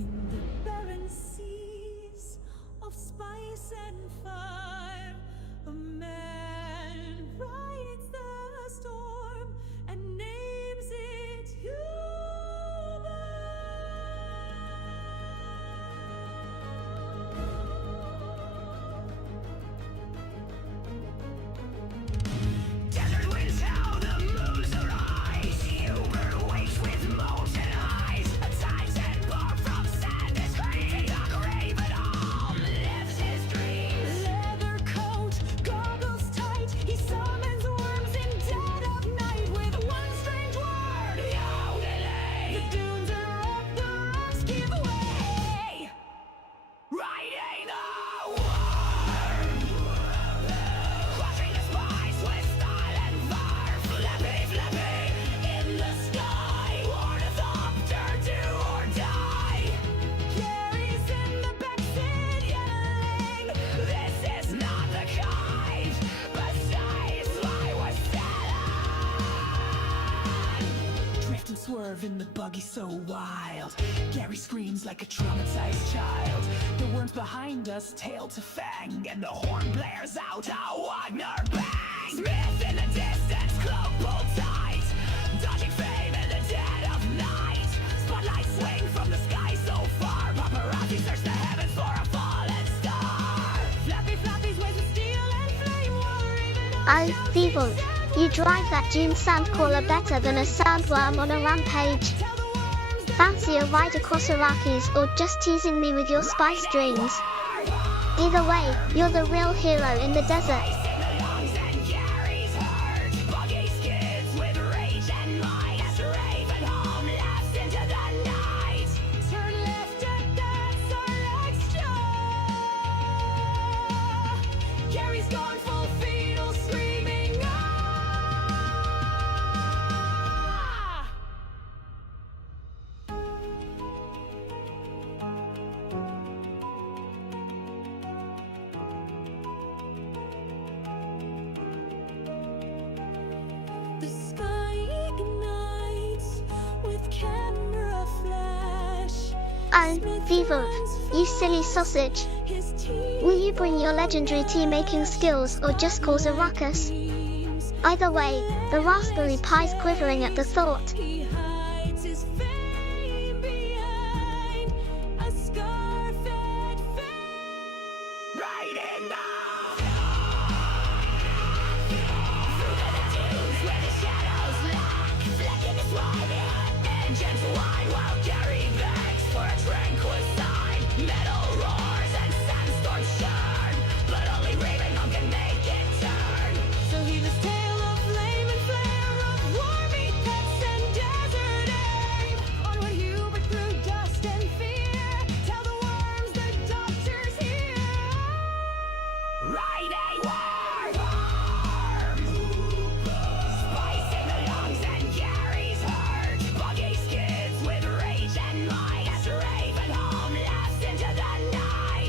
In the barren seas of spice and fire, a man rides the storm and names it human. Desert winds howl, the moons arise. Human wakes with molten eyes. A titan born from sand is free. The Ravenholm lives his dreams. Leather coat, goggles tight, he summons worms in dead of night with one strange word. The dunes are up, the rocks give way. Riding the worm, crushing the spice with style and fire. Flappy, flappy in the sky. Ornithopter, do or die. Carries in the backseat yelling, This is not the kind. Besides, I was selling. Drift and swerve in the buggy so wild. Gary screams like a traumatized child. The worm's behind us, tail to fang, and the horn blares out a Wagner bang. Smith in the distance, cloak pulled tight, dodging fame in the dead of night. Spotlights swing from the sky so far. Paparazzi search the heavens for a fallen star. flappy flappies waves of steel and flame while Raven Oh, Devil, you drive that Dune sandcrawler better than a sandworm on a rampage. tell the worms that Fancy a ride across Arrakis or just teasing me with your spice dreams? Either way, you're the real hero in the desert. In the lungs and carries hurt. Buggy skids with rage and might. As Ravenholm laughs into the night. turn left at that Arrakis. Gary's gone full fetal screaming. Ah! The sky ignites with camera flash. Oh, Devil, you silly sausage. His teeth Will you bring your legendary tea-making skills or just cause a ruckus? Either way, the raspberry pie's quivering at the thought. he hides his fame behind a scar-fed face. Riding the through the dunes where the shadows lie. Flecking his wide engines wide while Gary begs for a tranquil sign. Metal roars and sandstorms churn, but only Ravenholm can make it turn. So he this tale of flame and flare, of wormy pets and desert air. Onward Hubert through dust and fear. Tell the worms the doctor's here. Riding worm, spice in the lungs and Gary's hurt. Buggy skids with rage and might. As Ravenholm laughs into the night.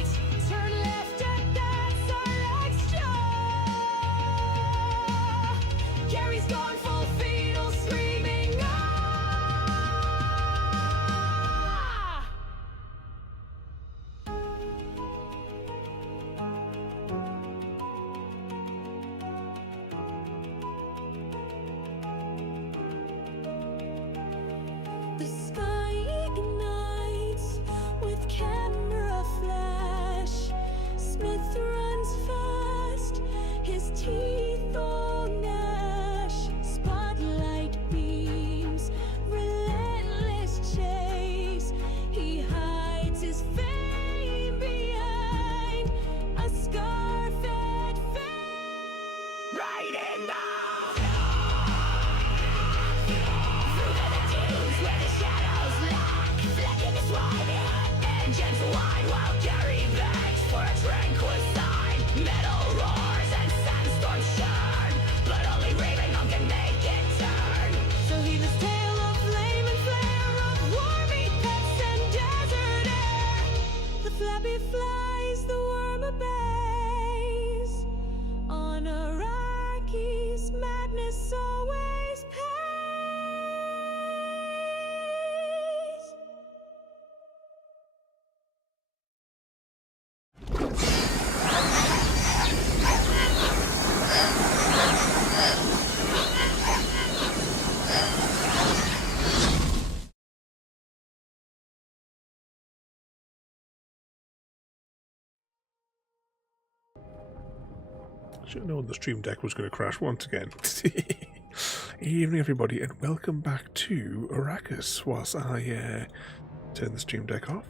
Should have known the stream deck was going to crash once again. Evening, everybody, and welcome back to Arrakis. Whilst I turn the stream deck off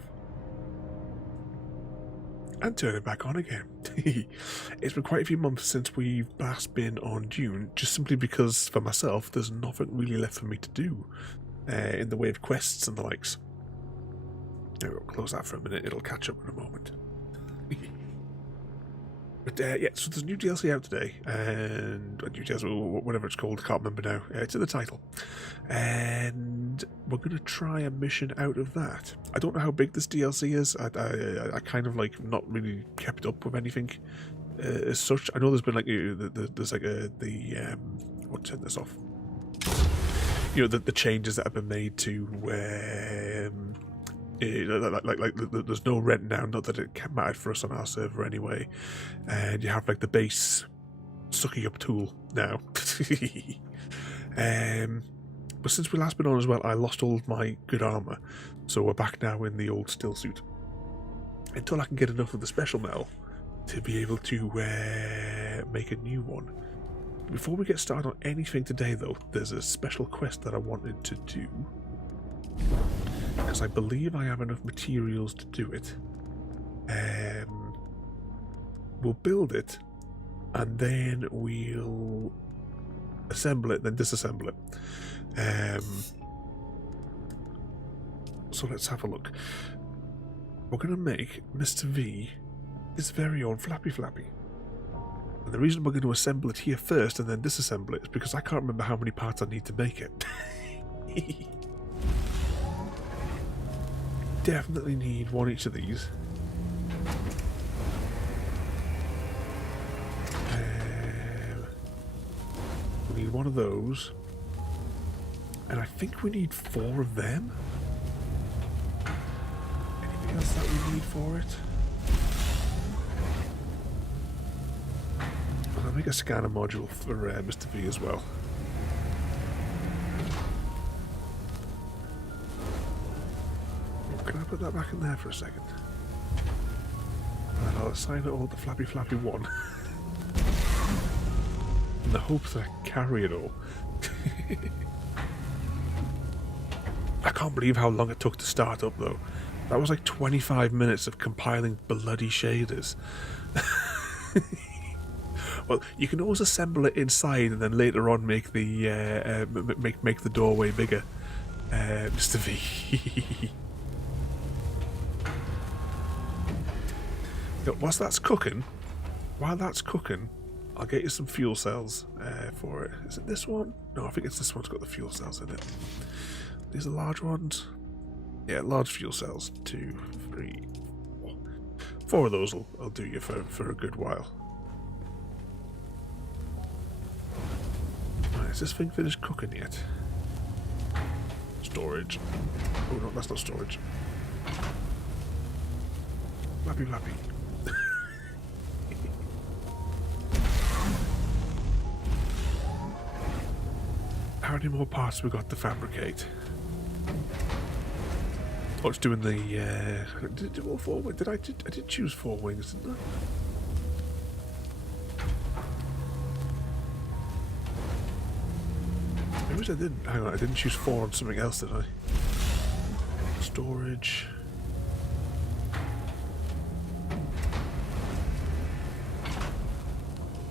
and turn it back on again. It's been quite a few months since we've last been on Dune, just simply because, for myself, there's nothing really left for me to do in the way of quests and the likes. We'll close that for a minute, it'll catch up in a moment. But yeah, so there's a new DLC out today, and a new DLC, whatever it's called, I can't remember now. It's in the title. And we're going to try a mission out of that. I don't know how big this DLC is. I kind of like not really kept up with anything as such. I know there's been like, there's like what turned this off? You know, the changes that have been made to like there's no rent now, not that it mattered for us on our server anyway, and you have like the base sucking up tool now. But since we last been on as well, I lost all of my good armor, so we're back now in the old still suit until I can get enough of the special metal to be able to make a new one. Before we get started on anything today though, there's a special quest that I wanted to do, because I believe I have enough materials to do it. We'll build it, and then we'll assemble it, then disassemble it. So let's have a look. We're going to make Mr. V his very own Flappy Flappy. And the reason we're going to assemble it here first and then disassemble it is because I can't remember how many parts I need to make it. Definitely need one each of these. We need one of those, and I think we need 4 of them. Anything else that we need for it? I'll make a scanner module for Mr. V as well. Can I put that back in there for a second? And I'll assign it all to Flappy Flappy 1. In the hopes that I carry it all. I can't believe how long it took to start up though. That was like 25 minutes of compiling bloody shaders. Well, you can always assemble it inside and then later on make the make the doorway bigger, Mr. V. While that's cooking, I'll get you some fuel cells for it. Is it this one? No, I think it's this one's got the fuel cells in it. These are large ones. Yeah, large fuel cells. 2, 3, 4. 4 of those will do you for a good while. Right, is this thing finished cooking yet? Storage. Oh no, that's not storage. Lappy lappy. How many more parts we got to fabricate? Oh, it's doing the. Did it do all 4 wings? I did choose 4 wings, didn't I? Maybe I didn't. Hang on, I didn't choose 4 on something else, did I? Storage.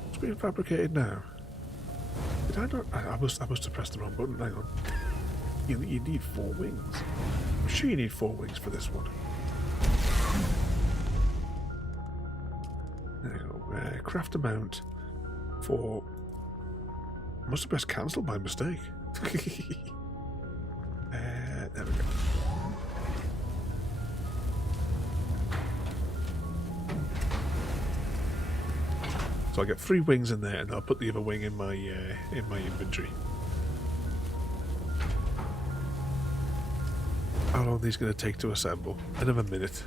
It's being fabricated now. Did I not? I must have pressed the wrong button. Hang on. You need 4 wings. I'm sure you need 4 wings for this one. There you go. Craft amount for. I must have pressed cancel by mistake. There we go. So I get 3 wings in there, and I'll put the other wing in my inventory. How long are these going to take to assemble? Another minute.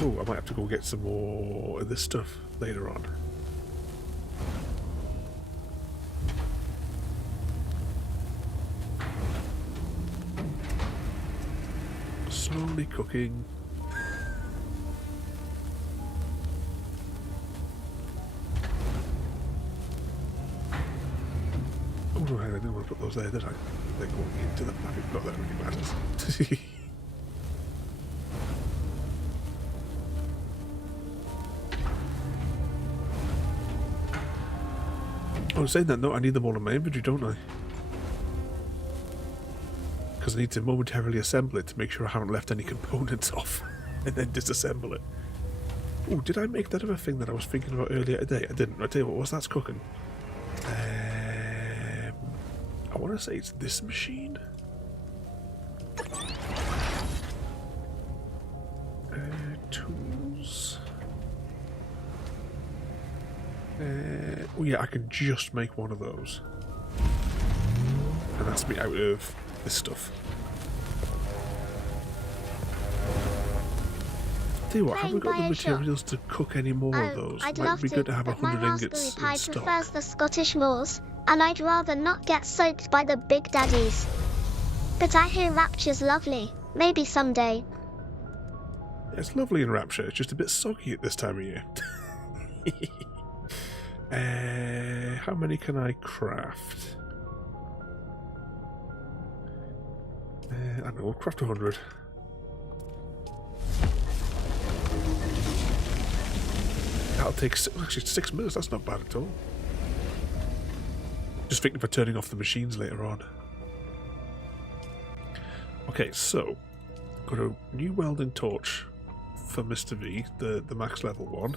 Oh, I might have to go get some more of this stuff later on. Slowly cooking. no, I didn't want to put those there, did I? They're going into the map. Not that it really matters. I was saying that, no, I need them all in my inventory, don't I? Because I need to momentarily assemble it to make sure I haven't left any components off and then disassemble it. Oh, did I make that other thing that I was thinking about earlier today? I didn't. I tell you what, what's that's cooking? I want to say it's this machine. Tools. Oh yeah, I can just make one of those. And that's me out of this stuff. Tell you what, have we got the materials to cook any more of those? I'd Might love be to, good to have but 100 my ingots raspberry in Pi stock. prefers the Scottish moors, and I'd rather not get soaked by the big daddies. But I hear Rapture's lovely. Maybe someday. It's lovely in Rapture, it's just a bit soggy at this time of year. How many can I craft? I don't know, we'll craft 100. That'll take actually 6 minutes, that's not bad at all. Just thinking about turning off the machines later on. Okay, so got a new welding torch for Mr. V, the max level one.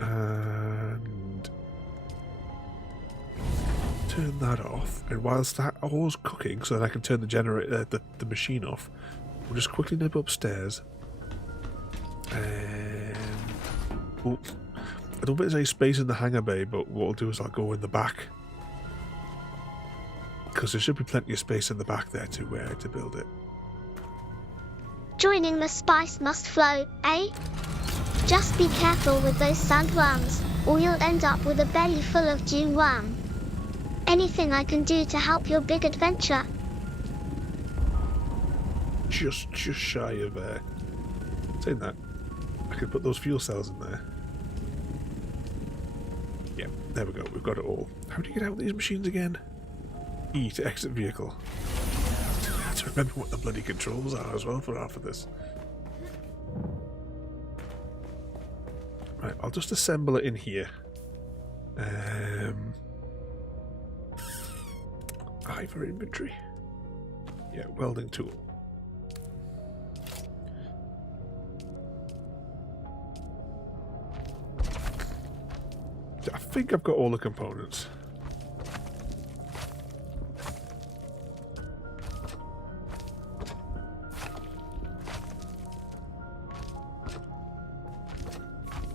And turn that off. And whilst that all's cooking, so that I can turn the generator, the machine off, we'll just quickly nip upstairs. Well, I don't think there's any space in the hangar bay, but what I'll do is I'll go in the back, because there should be plenty of space in the back there to build it. Joining the spice must flow, eh? Just be careful with those sandworms, or you'll end up with a belly full of Dune worm. Anything I can do to help your big adventure? Just shy of saying that, I could put those fuel cells in there. Yeah, there we go. We've got it all. How do you get out of these machines again? E to exit vehicle. I have to remember what the bloody controls are as well for half of this. Right, I'll just assemble it in here. I for inventory. Yeah, welding tool. I think I've got all the components.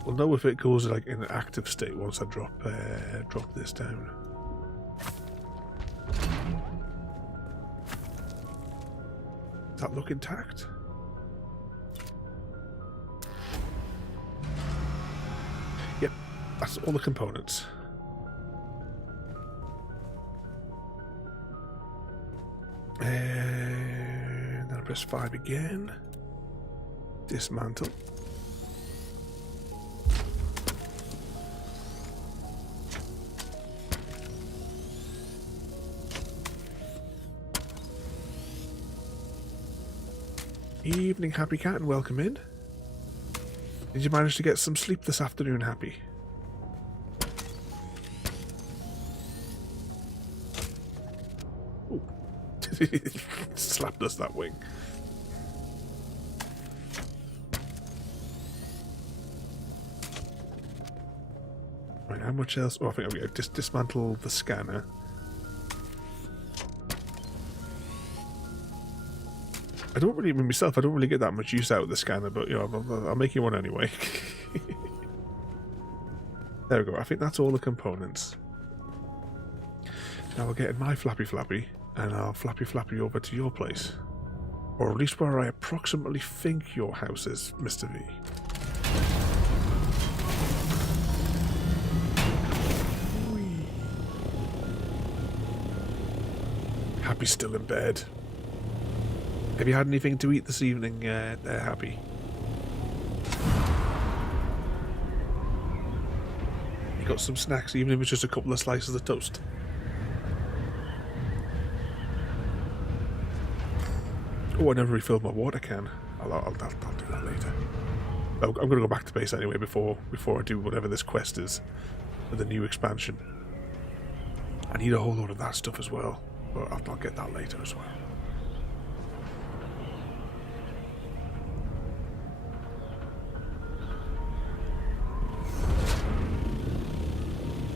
We'll know if it goes like in an active state once I drop this down. Does that look intact? Yep, that's all the components. And then I press 5 again. Dismantle. Evening, Happy Cat, and welcome in. Did you manage to get some sleep this afternoon, Happy? Ooh. Slapped us that wing. Right, how much else? Oh, I think I'll just dismantle the scanner. I don't really, myself, I don't really get that much use out of the scanner, but you know, I'm making one anyway. There we go, I think that's all the components. Now we're getting my flappy, and I'll flappy over to your place. Or at least where I approximately think your house is, Mr. V. Whee. Happy's still in bed. Have you had anything to eat this evening, Happy? You got some snacks, even if it's just a couple of slices of toast. Oh, I never refilled my water can. I'll do that later. I'm going to go back to base anyway before I do whatever this quest is for the new expansion. I need a whole load of that stuff as well, but I'll get that later as well.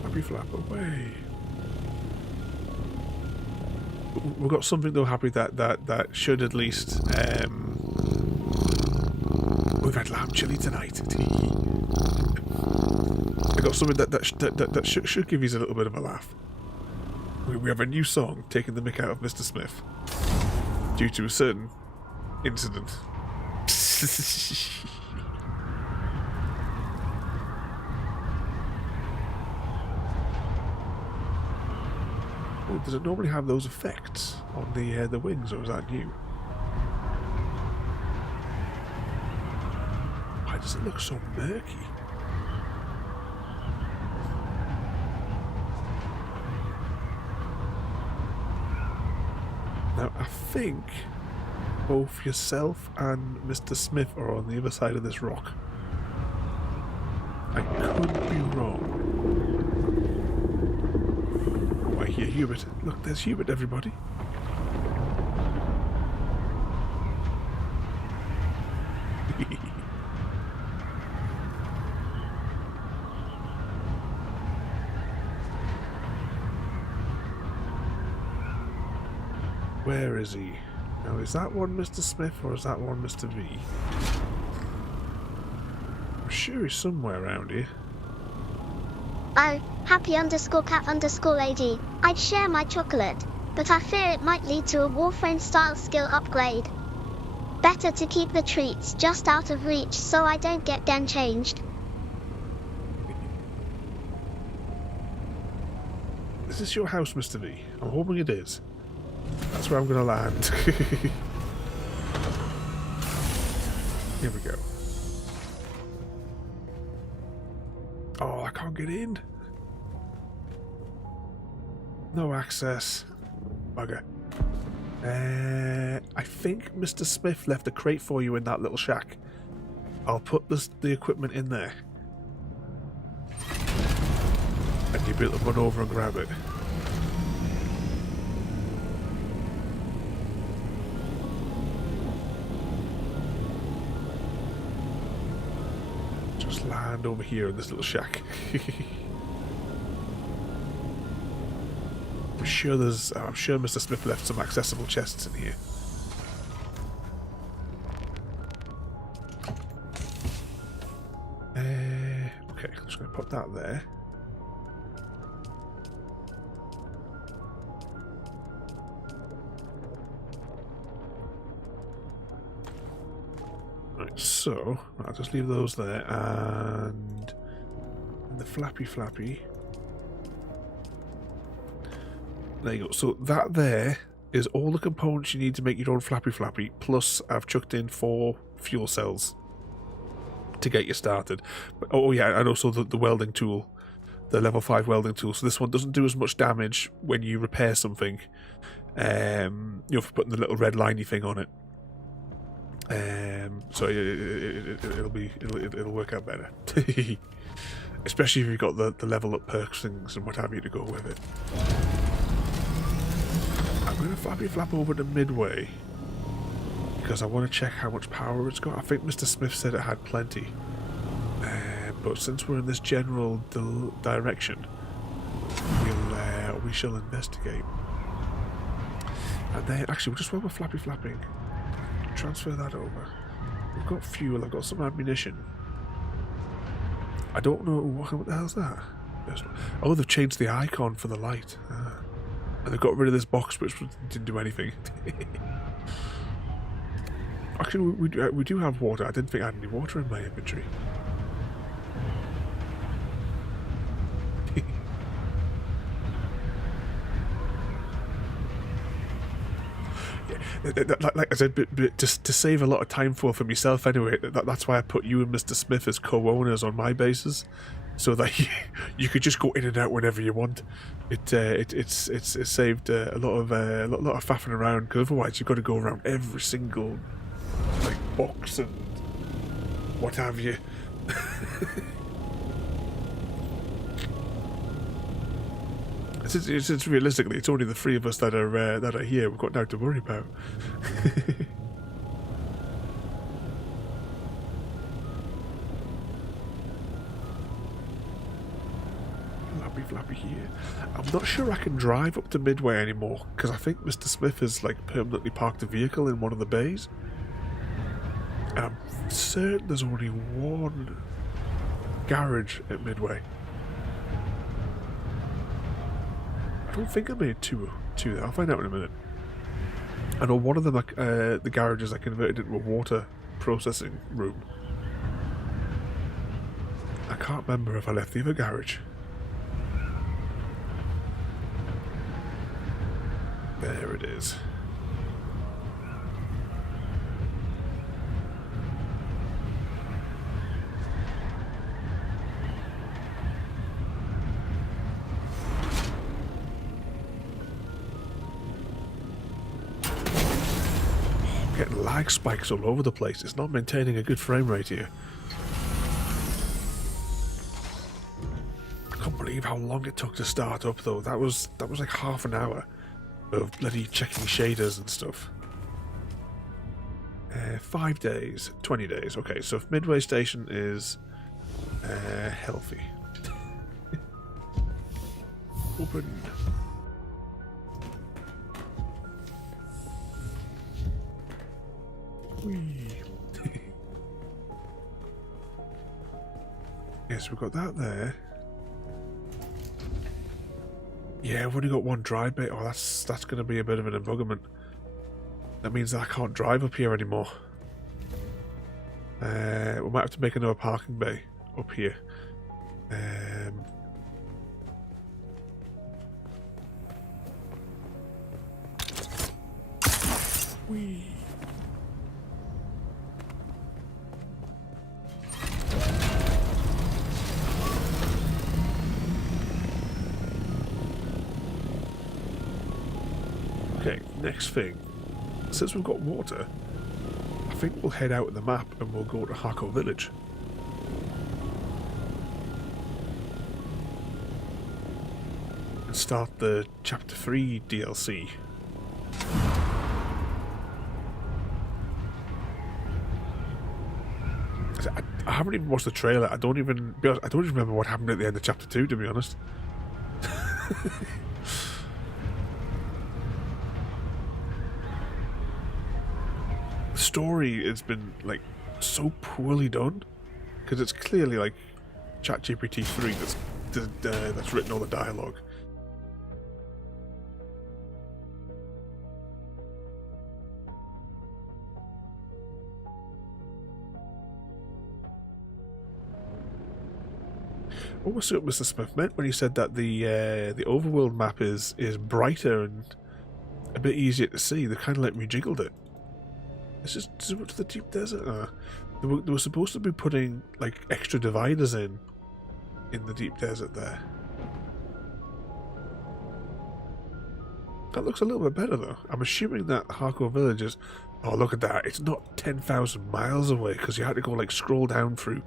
Happy flap away. We've got something though happy that should at least we've had lamb chili tonight. I got something that should give you a little bit of a laugh. We have a new song taking the mick out of Mr. Smith due to a certain incident. Oh, does it normally have those effects on the wings, or is that new? Why does it look so murky? Now, I think both yourself and Mr. Smith are on the other side of this rock. I could be wrong. Oh, I hear Hubert. Look, there's Hubert, everybody. Where is he? Now, is that one Mr. Smith or is that one Mr. V? I'm sure he's somewhere around here. Oh, happy_cat_AD. I'd share my chocolate, but I fear it might lead to a Warframe-style skill upgrade. Better to keep the treats just out of reach so I don't get den changed. Is this your house, Mr. V? I'm hoping it is. That's where I'm going to land. Here we go. Oh, I can't get in. No access. Bugger. I think Mr. Smith left a crate for you in that little shack. I'll put the equipment in there. And you'll be able to run over and grab it. Just land over here in this little shack. I'm sure Mr. Smith left some accessible chests in here. Okay, I'm just going to put that there. Right, so I'll just leave those there, and the flappy. There you go. So that there is all the components you need to make your own flappy. Plus, I've chucked in 4 fuel cells to get you started. But, oh yeah, and also the welding tool, the level 5 welding tool. So this one doesn't do as much damage when you repair something. For putting the little red liney thing on it. So it'll work out better. Especially if you've got the level up perks things and what have you to go with it. I'm going to flap over to Midway because I want to check how much power it's got. I think Mr. Smith said it had plenty, but since we're in this general direction, we shall investigate. And then, actually, just while we're flapping, transfer that over. We've got fuel. I've got some ammunition. I don't know what the hell's that. Oh, they've changed the icon for the light. And they've got rid of this box, which didn't do anything. Actually, we do have water. I didn't think I had any water in my inventory. Like I said, just to save a lot of time for myself anyway. That's why I put you and Mr. Smith as co-owners on my bases. so that you could just go in and out whenever you want. It's saved a lot of faffing around, because otherwise you've got to go around every single like box and what have you. Since realistically it's only the three of us that are here, we've got now to worry about. Flappy here. I'm not sure I can drive up to Midway anymore, because I think Mr. Smith has like permanently parked a vehicle in one of the bays. And I'm certain there's only one garage at Midway. I don't think I made two there. I'll find out in a minute. I know one of them, the garages, I converted into a water processing room. I can't remember if I left the other garage. There it is. I'm getting lag spikes all over the place. It's not maintaining a good frame rate here. I can't believe how long it took to start up though. That was like half an hour of bloody checking shaders and stuff. 5 days, 20 days. Okay, so if Midway Station is healthy. Open. Whee. Yes, we've got that there. Yeah, we've only got one drive bay. Oh, that's going to be a bit of an embuggerment. That means that I can't drive up here anymore. We might have to make another parking bay up here. Whee. Okay, next thing. Since we've got water, I think we'll head out of the map and we'll go to Harco Village. And start the Chapter 3 DLC. I haven't even watched the trailer. I don't even remember what happened at the end of Chapter 2, to be honest. The story has been like so poorly done, because it's clearly like ChatGPT 3 that's written all the dialogue. What was it Mr. Smith meant when he said that the overworld map is brighter and a bit easier to see? They kind of like rejiggled it. It's just to the deep desert. They were supposed to be putting like extra dividers in the deep desert there. That looks a little bit better though. I'm assuming that Harco Village is... Oh, look at that. It's not 10,000 miles away, because you had to go like scroll down through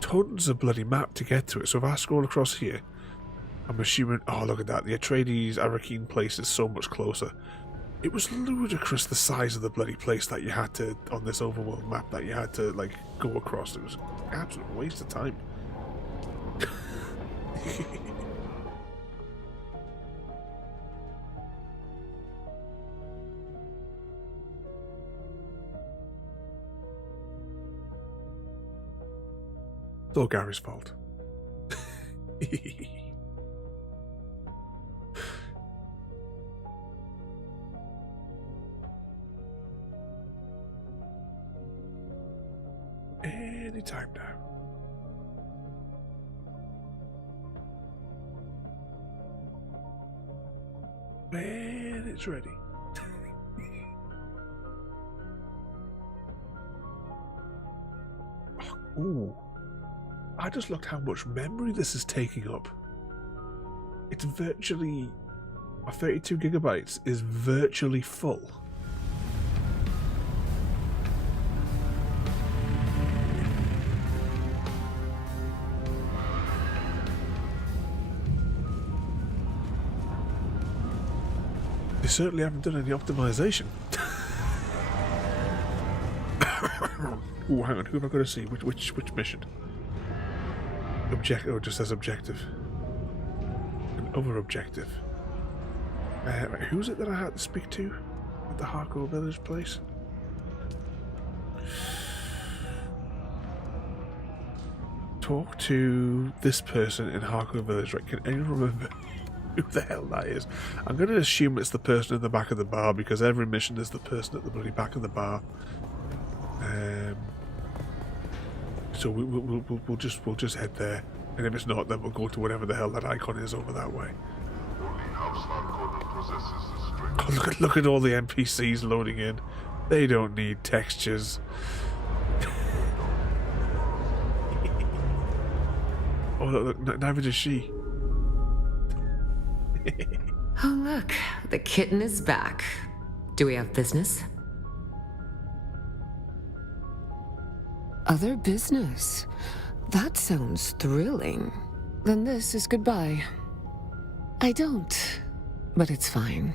tons of bloody map to get to it. So if I scroll across here, I'm assuming... Oh, look at that. The Atreides Arrakeen place is so much closer. It was ludicrous the size of the bloody place that you had to, on this overworld map, that you had to like go across. It was an absolute waste of time. It's all Gary's fault. Anytime now. When it's ready. Ooh. I just looked how much memory this is taking up. It's virtually... My 32 gigabytes is virtually full. They certainly haven't done any optimization. Oh, hang on, who have I got to see? Which mission? Oh, it just says objective. Another objective. Right, who's it that I had to speak to at the Harco Village place? Talk to this person in Harco Village. Right, can anyone remember who the hell that is? I'm going to assume it's the person in the back of the bar because every mission is the person at the bloody back of the bar. So we'll just head there, and if it's not, then we'll go to whatever the hell that icon is over that way. Oh, look at all the NPCs loading in. They don't need textures. Oh, look, neither does she. Oh, look, the kitten is back. Do we have business? Other business? That sounds thrilling. Then this is goodbye. I don't, but it's fine.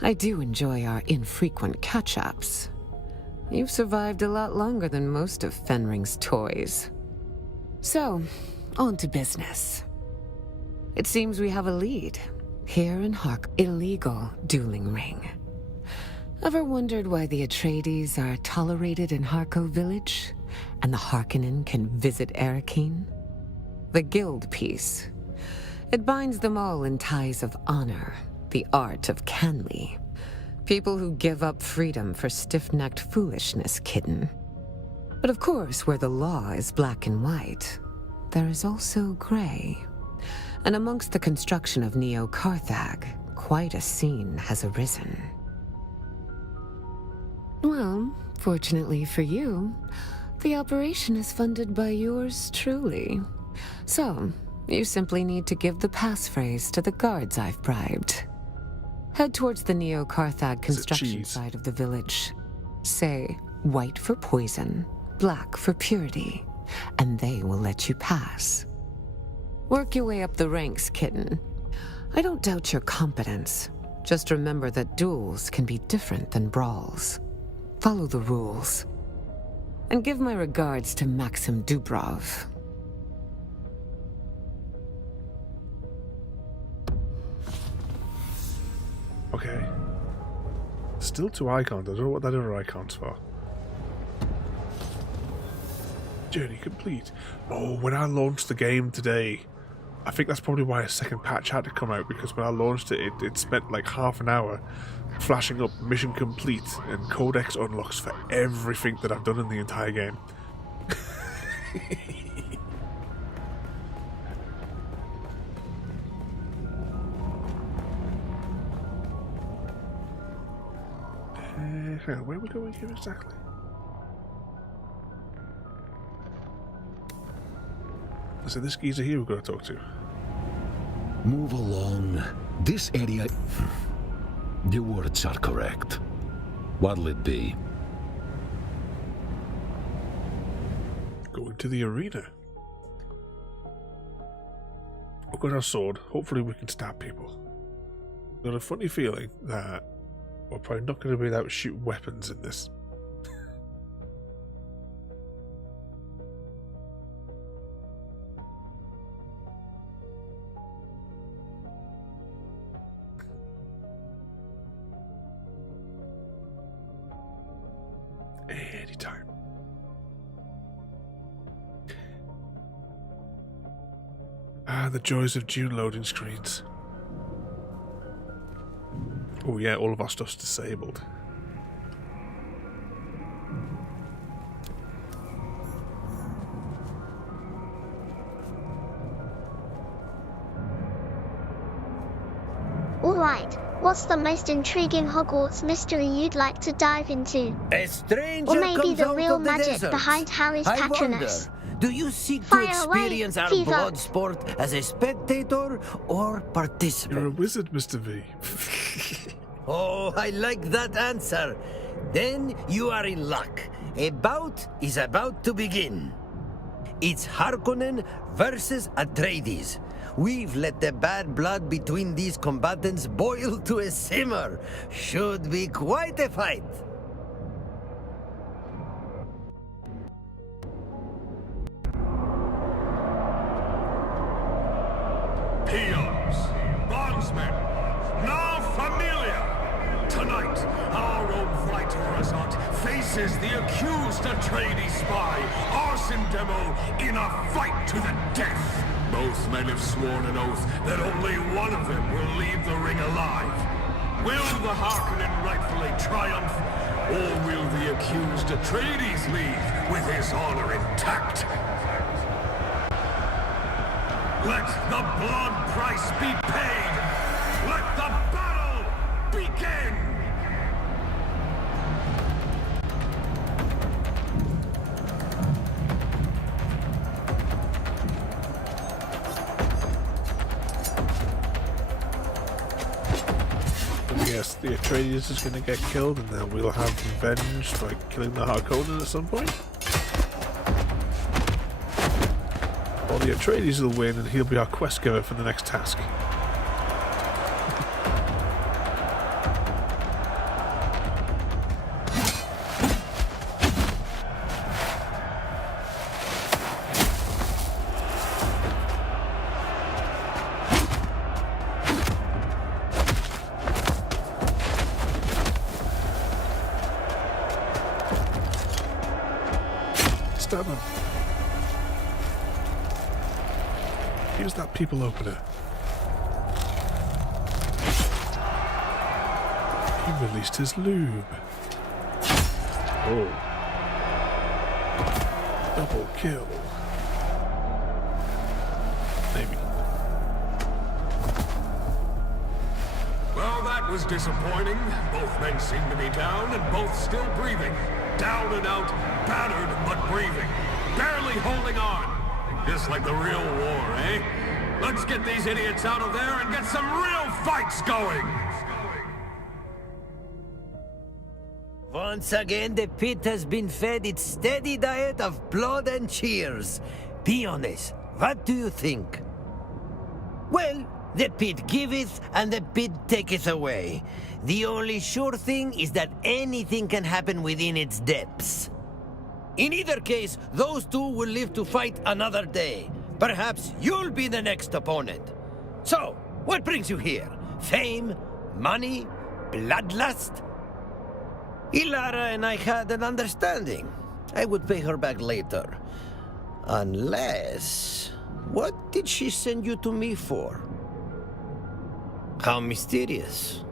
I do enjoy our infrequent catch-ups. You've survived a lot longer than most of Fenring's toys. So, on to business. It seems we have a lead. Here in Hark, illegal dueling ring. Ever wondered why the Atreides are tolerated in Harco Village, and the Harkonnen can visit Arrakis? The guild piece. It binds them all in ties of honor, the art of Canly. People who give up freedom for stiff-necked foolishness, kitten. But of course, where the law is black and white, there is also gray. And amongst the construction of Neo-Carthag, quite a scene has arisen. Well, fortunately for you, the operation is funded by yours truly. So, you simply need to give the passphrase to the guards I've bribed. Head towards the Neo-Carthag construction side of the village. Say, white for poison, black for purity, and they will let you pass. Work your way up the ranks, kitten. I don't doubt your competence. Just remember that duels can be different than brawls. Follow the rules. And give my regards to Maxim Dubrov. Okay. Still 2 icons. I don't know what that other icon's for. Journey complete. Oh, when I launched the game today, I think that's probably why a second patch had to come out, because when I launched it, it spent like half an hour flashing up mission complete and codex unlocks for everything that I've done in the entire game. Where are we going here exactly? So this geezer here we've got to talk to. Move along. This area... The words are correct. What'll it be? Going to the arena. We've got our sword. Hopefully we can stab people. Got a funny feeling that we're probably not going to be able to shoot weapons in this. Anytime. Ah, the joys of Dune loading screens. Oh yeah, all of our stuff's disabled. Alright, what's the most intriguing Hogwarts mystery you'd like to dive into? A stranger Or maybe comes the out real of the magic desert. behind Harry's I Patronus? wonder, Do you seek to Fire away, experience our Fever. blood sport as a spectator or You're a participant? wizard, Mr. V. Oh, I like that answer. Then you are in luck. A bout is about to begin. It's Harkonnen versus Atreides. We've let the bad blood between these combatants boil to a simmer. Should be quite a fight. Peons, bondsmen, now familia. Tonight, our own Viterazot faces the accused Atreides spy, Arson Demo, in a fight to the death. Both men have sworn an oath that only one of them will leave the ring alive. Will the Harkonnen rightfully triumph, or will the accused Atreides leave with his honor intact? Let the blood price be paid! Let the battle begin! Yes, the Atreides is going to get killed, and then we'll have revenge by killing the Harkonnen at some point. Or the Atreides will win, and he'll be our quest giver for the next task. Stab him. Use that people opener. He released his lube. Oh. Double kill. Maybe. Well, that was disappointing. Both men seem to be down and both still breathing. Down and out, battered but breathing. Barely holding on. Just like the real war, eh? Let's get these idiots out of there and get some real fights going! Once again, the pit has been fed its steady diet of blood and cheers. Be honest, what do you think? Well, the pit giveth and the pit taketh away. The only sure thing is that anything can happen within its depths. In either case, those two will live to fight another day. Perhaps you'll be the next opponent. So, what brings you here? Fame? Money? Bloodlust? Ilara and I had an understanding. I would pay her back later. Unless... What did she send you to me for? How mysterious.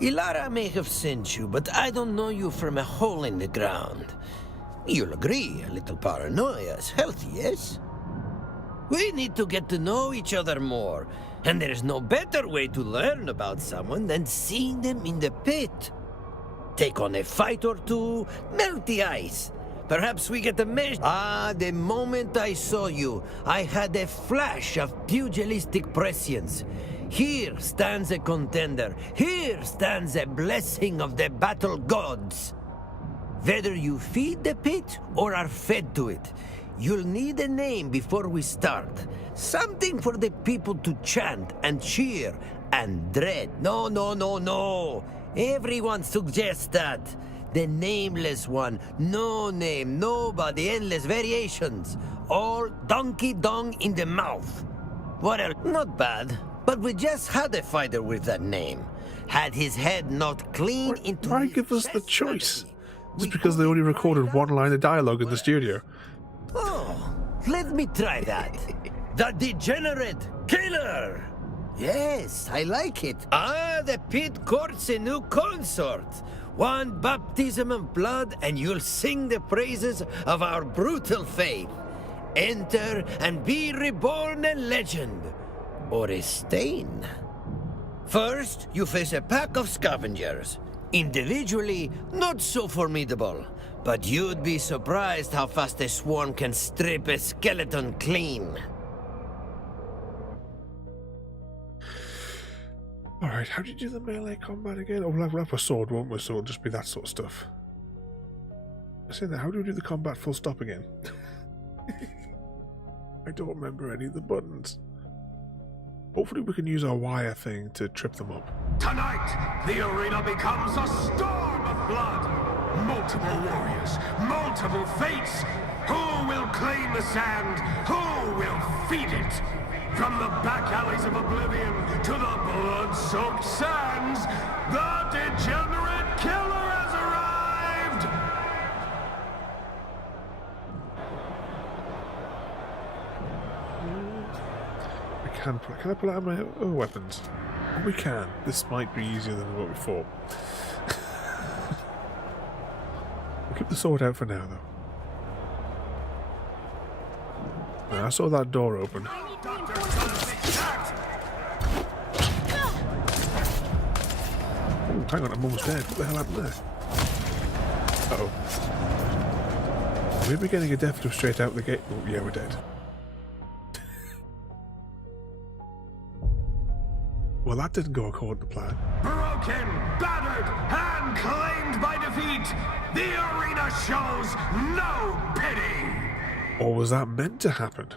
Ilara may have sent you, but I don't know you from a hole in the ground. You'll agree, a little paranoia is healthy, yes? We need to get to know each other more, and there's no better way to learn about someone than seeing them in the pit. Take on a fight or two, melt the ice. Perhaps we get a measure. Ah, the moment I saw you, I had a flash of pugilistic prescience. Here stands a contender. Here stands a blessing of the battle gods. Whether you feed the pit or are fed to it, you'll need a name before we start. Something for the people to chant and cheer and dread. No, no, no, no. Everyone suggests that. The nameless one. No name, nobody, endless variations. All donkey dong in the mouth. What else? Not bad. But we just had a fighter with that name. Had his head not clean into... Why give us the choice? Just because they only recorded one line of dialogue in the studio. Oh, let me try that. The degenerate killer! Yes, I like it. Ah, the pit courts a new consort. One baptism of blood and you'll sing the praises of our brutal faith. Enter and be reborn a legend. Or a stain. First, you face a pack of scavengers. Individually, not so formidable, but you'd be surprised how fast a swarm can strip a skeleton clean. Alright, how do you do the melee combat again? Oh, we'll have a sword, won't we? So it'll just be that sort of stuff. I say that, how do we do the combat full stop again? I don't remember any of the buttons. Hopefully we can use our wire thing to trip them up. Tonight, the arena becomes a storm of blood. Multiple warriors, multiple fates. Who will claim the sand? Who will feed it? From the back alleys of oblivion to the blood-soaked sands, the degenerate killer has arrived! Can I pull out my weapons? Oh, we can. This might be easier than what we thought. We'll keep the sword out for now, though. I saw that door open. Oh, hang on, I'm almost dead. What the hell happened there? Uh-oh. Maybe getting a Deathloop straight out the gate. Oh, yeah, we're dead. Well, that didn't go according to plan. Broken, battered, and claimed by defeat, the arena shows no pity! Or was that meant to happen?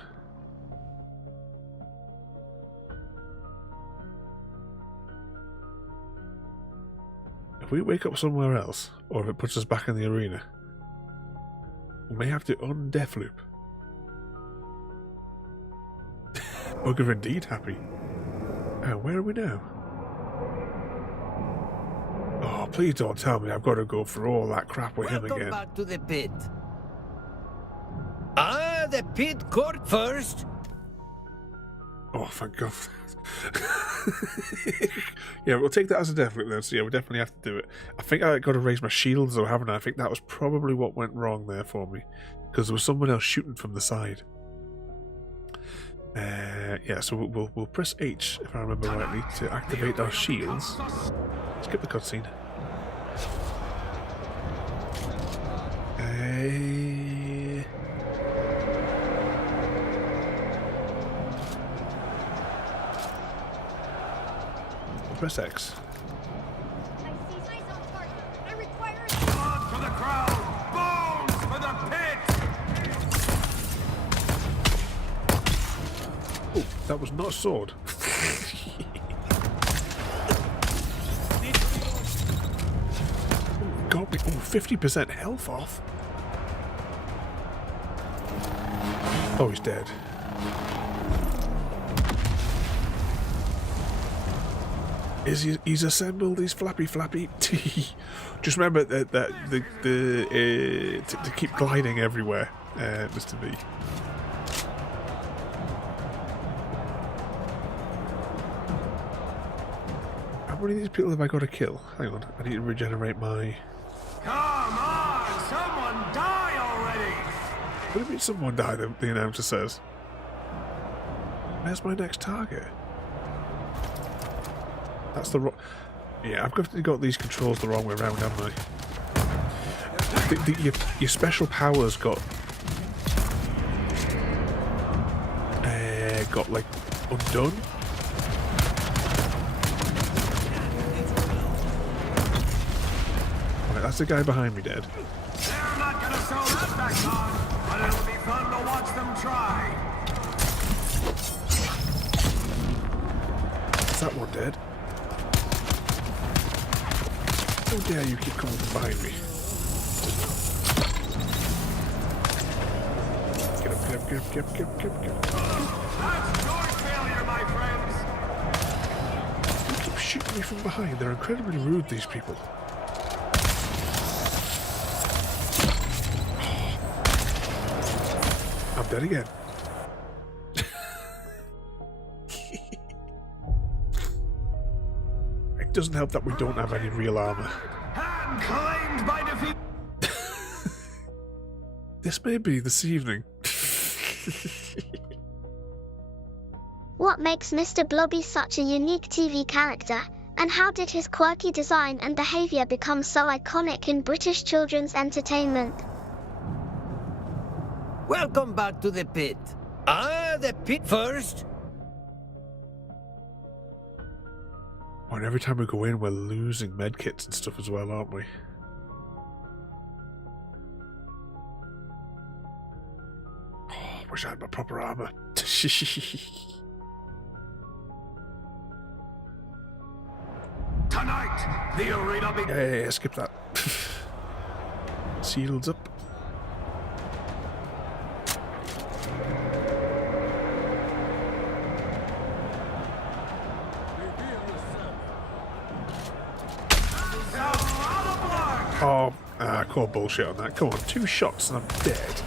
If we wake up somewhere else, or if it puts us back in the arena, we may have to un-Deathloop. Bugger indeed happy. Where are we now? Oh, please don't tell me I've got to go through all that crap with him again. Welcome back to the pit. Ah, the pit court first. Oh, thank God. Yeah, we'll take that as a Deathloop then. So yeah, we definitely have to do it. I think I got to raise my shields though, haven't I? I think that was probably what went wrong there for me. Because there was someone else shooting from the side. Yeah, so we'll press H, if I remember rightly, to activate our shields. Skip the cutscene. Press X. Blood for the crowd! Bones for the pit! Oh, that was not a sword. Got me. Oh, 50% health off. Oh, he's dead. He's assembled his flappy. Just remember that to keep gliding everywhere, Mr. B. How many of these people have I got to kill? Hang on, I need to regenerate my... Come on! Someone die already! What do you mean someone died, the announcer says? Where's my next target? That's the wrong... Yeah, I've got these controls the wrong way around, haven't I? Your special powers got like undone. Right, that's the guy behind me dead. They're not gonna sew that back on, but it'll be fun to watch them try. Is that one dead? How dare you keep coming from behind me? Get up. That's your failure, my friends! You keep shooting me from behind. They're incredibly rude, these people. I'm dead again. It doesn't help that we don't have any real armor. And claimed by defeat. This may be this evening. What makes Mr. Blobby such a unique TV character? And how did his quirky design and behavior become so iconic in British children's entertainment? Welcome back to the pit. The pit first. And every time we go in, we're losing medkits and stuff as well, aren't we? Oh, wish I had my proper armor. Tonight, the arena begins. Yeah, skip that. Shields up. Oh, I call bullshit on that. Come on, 2 shots and I'm dead.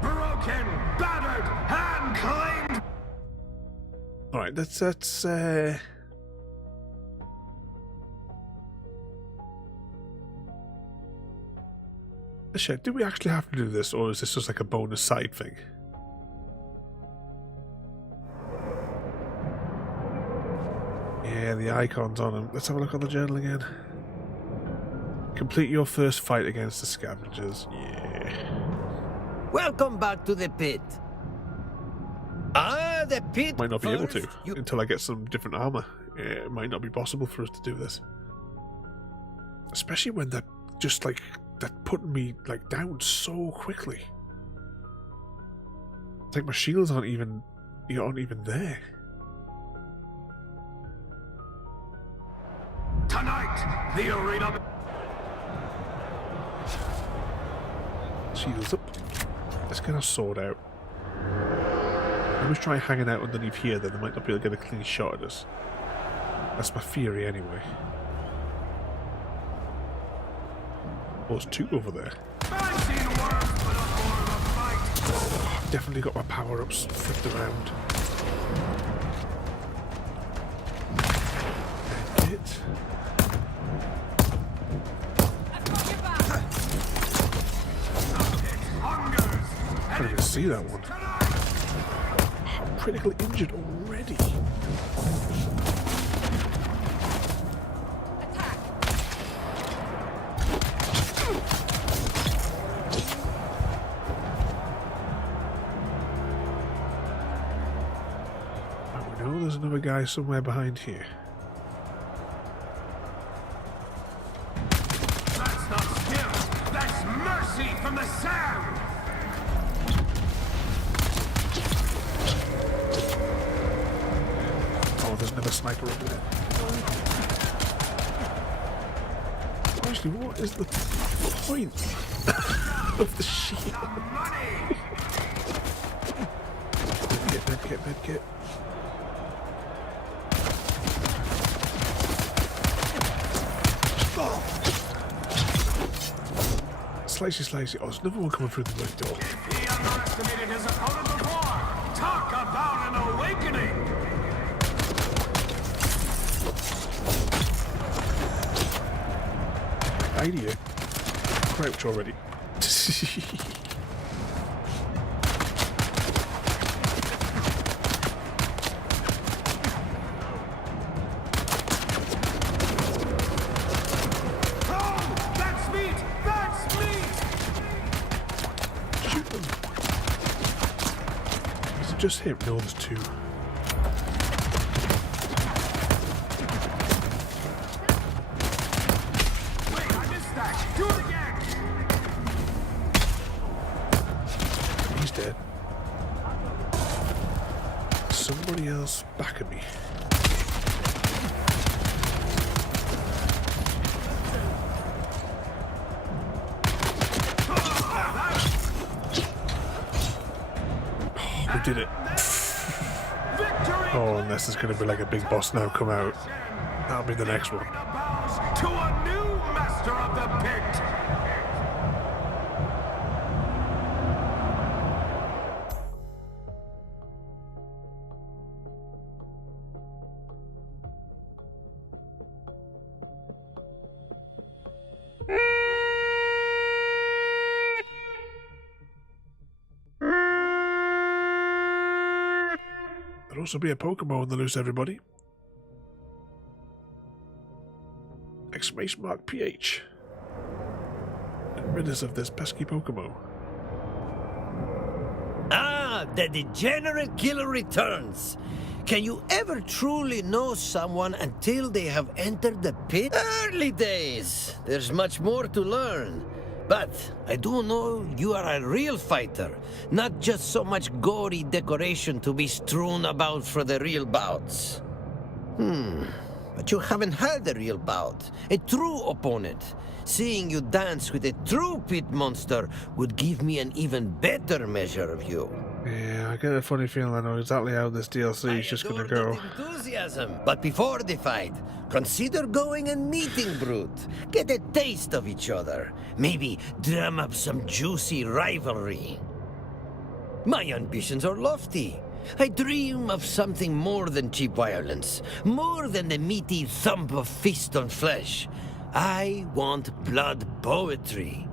Broken, battered, and claimed. Alright, that's shit, do we actually have to do this, or is this just like a bonus side thing? Yeah, the icon's on him. Let's have a look on the journal again. Complete your first fight against the scavengers. Yeah. Welcome back to the pit. The pit. Might not be able to first. until I get some different armor. Yeah, it might not be possible for us to do this. Especially when they're just like, they're putting me like down so quickly. It's like my shields aren't even there. Tonight, the arena. Shields up. Let's get our sword out. I always try hanging out underneath here, then they might not be able to get a clean shot at us. That's my theory anyway. Oh, there's 2 over there. Oh, definitely got my power-ups flipped around. And it. I can't even see that one. I'm critically injured already. Oh, we know there's another guy somewhere behind here. That's not skill. That's mercy from the sand. Oh, there's another sniper over there. Honestly, what is the point of the shield? Medkit. Slicey. Oh, there's another one coming through the window. He underestimated his opponent before. Talk about an awakening. AIDA. Crouch already. Shoot them. Is it just him? No, there's 2. Do it again! He's dead. Somebody else back at me. Oh, we did it. Oh, unless there's going to be like a big boss now come out. That'll be the next one. Bows to a new master of the pit! There'll also be a Pokemon on the loose, everybody. Exclamation mark PH. And rid us of this pesky Pokemon. Ah, the degenerate killer returns. Can you ever truly know someone until they have entered the pit? Early days. There's much more to learn. But I do know you are a real fighter, not just so much gory decoration to be strewn about for the real bouts. But you haven't had a real bout, a true opponent. Seeing you dance with a true pit monster would give me an even better measure of you. Yeah, I get a funny feeling I know exactly how this DLC is just gonna go. Enthusiasm. But before the fight, consider going and meeting Brute. Get a taste of each other. Maybe drum up some juicy rivalry. My ambitions are lofty. I dream of something more than cheap violence, more than the meaty thump of fist on flesh. I want blood poetry.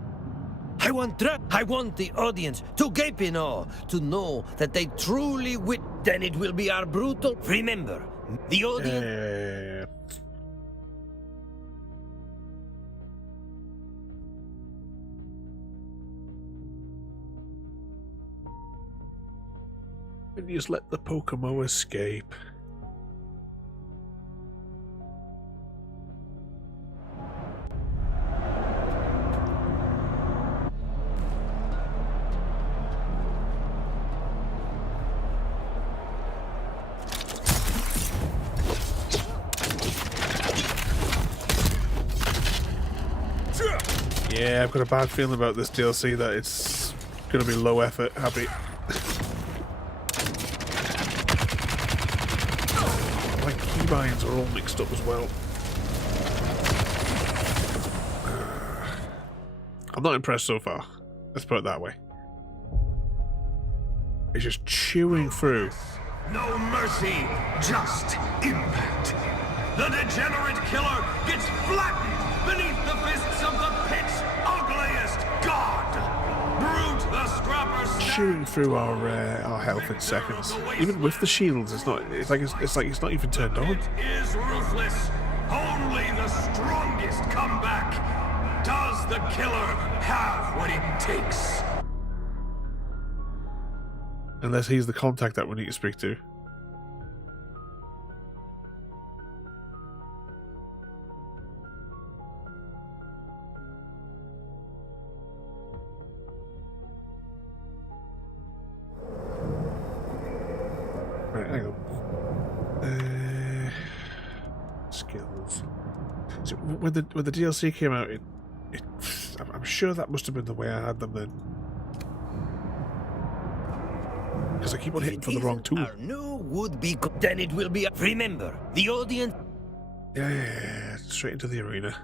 I want the audience to gape in awe, to know that they truly then it will be our brutal. Remember, the audience. And just let the Pokemon escape. Yeah, I've got a bad feeling about this DLC that it's gonna be low effort, happy. My keybinds are all mixed up as well. I'm not impressed so far. Let's put it that way. It's just chewing through. No mercy, just impact. The degenerate killer gets flattened beneath the fists of the pit's ugliest god. Brute the scrapper Chewing through our health in seconds. Even with the shields, it's like it's not even turned on. It is ruthless. Only the strongest come back. Does the killer have what it takes? Unless he's the contact that we need to speak to. Right, hang on. Skills. So when the DLC came out, I'm sure that must have been the way I had them then. Because I keep on hitting for the wrong tool. Our new would-be, then it will be. Remember, the audience. Yeah, straight into the arena.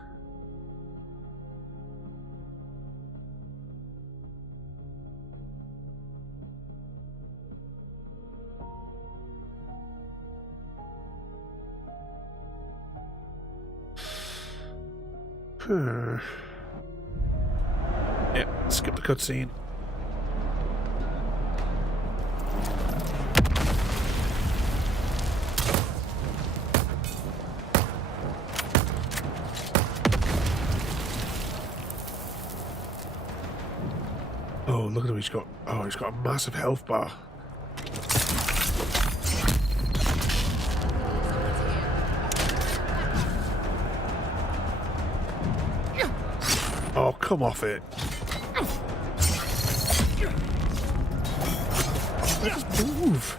Yeah, skip the cutscene. Oh, look at him, he's got a massive health bar. Oh, come off it. Just move.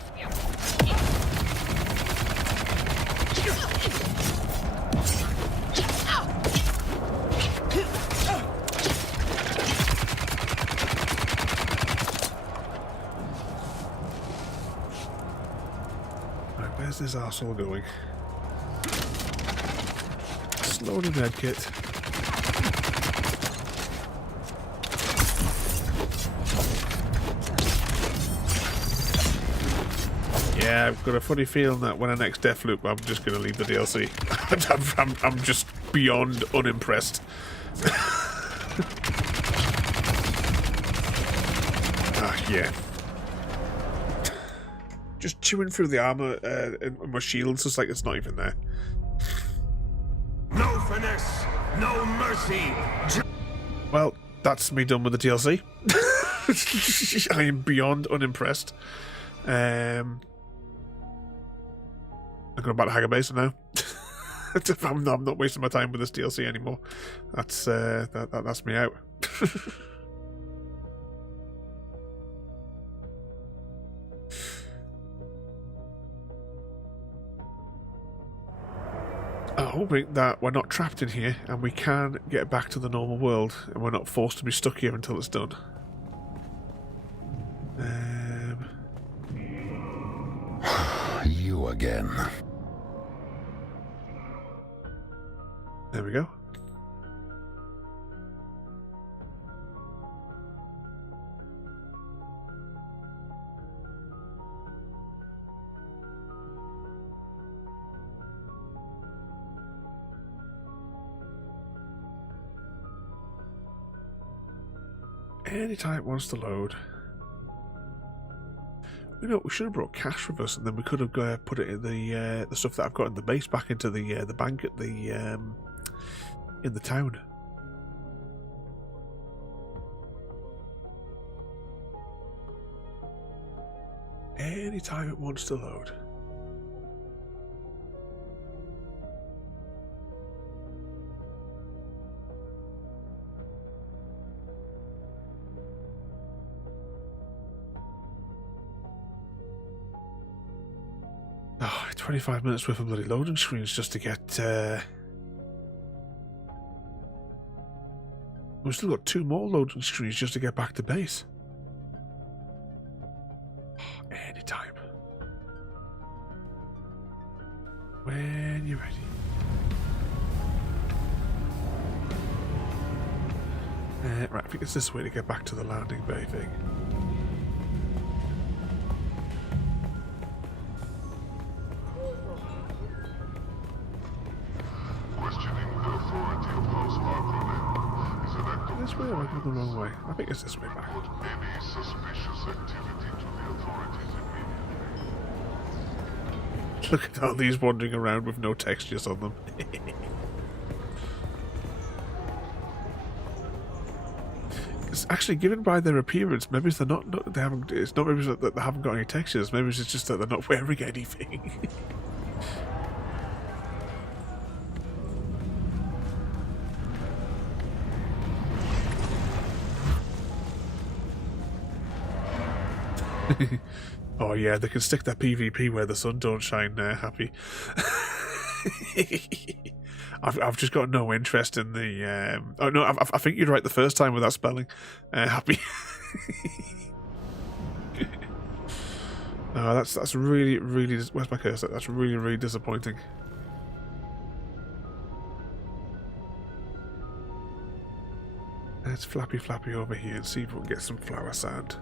Right, where's this arsehole going? Slowly medkit. Yeah, I've got a funny feeling that when I next Deathloop, I'm just going to leave the DLC. I'm just beyond unimpressed. Ah, yeah. just chewing through the armor and my shields, just like it's not even there. No finesse, no mercy. Well, that's me done with the DLC. I am beyond unimpressed. I'm going back to Hagar Base now. I'm not wasting my time with this DLC anymore. That's that's me out. I'm hoping that we're not trapped in here and we can get back to the normal world and we're not forced to be stuck here until it's done. You again. There we go. Anytime it wants to load. You know, we should have brought cash with us, and then we could have put it in the stuff that I've got in the base back into the bank at the in the town. Anytime it wants to load. Oh, 25 minutes worth of bloody loading screens just to get... We've still got 2 more loading screens just to get back to base. Anytime. When you're ready. Right, I think it's this way to get back to the landing bay thing. This way or am I going the wrong way? I think it's this way back. Any suspicious activity to the authorities immediately. Look at all these wandering around with no textures on them. It's actually, given by their appearance, maybe they're not they haven't. It's not maybe that they haven't got any textures. Maybe it's just that they're not wearing anything. Oh yeah, they can stick that PvP where the sun don't shine there, happy. I've just got no interest in the... oh no, I think you're right the first time with that spelling. Happy. Oh, that's really, really... Where's my cursor? That's really, really disappointing. Let's flappy over here and see if we can get some flower sand.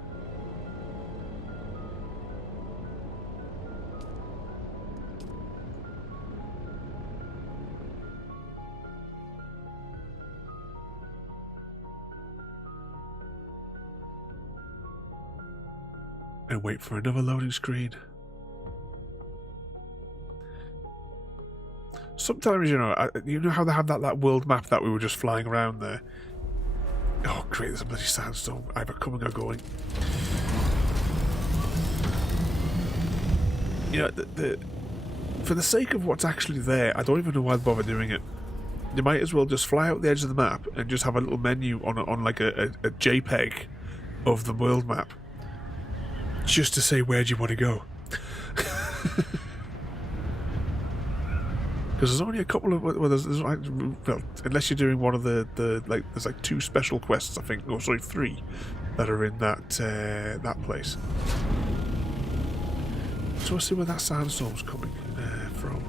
And wait for another loading screen. Sometimes, you know how they have that world map that we were just flying around there. Oh, great! There's a bloody sandstorm either coming or going. You know, for the sake of what's actually there, I don't even know why they bother doing it. You might as well just fly out the edge of the map and just have a little menu on like a JPEG of the world map. Just to say, where do you want to go? Because there's only a couple of... Well, unless you're doing one of the like, there's like 2 special quests, I think. Oh, sorry, 3 that are in that place. So we'll see where that sandstorm's coming from.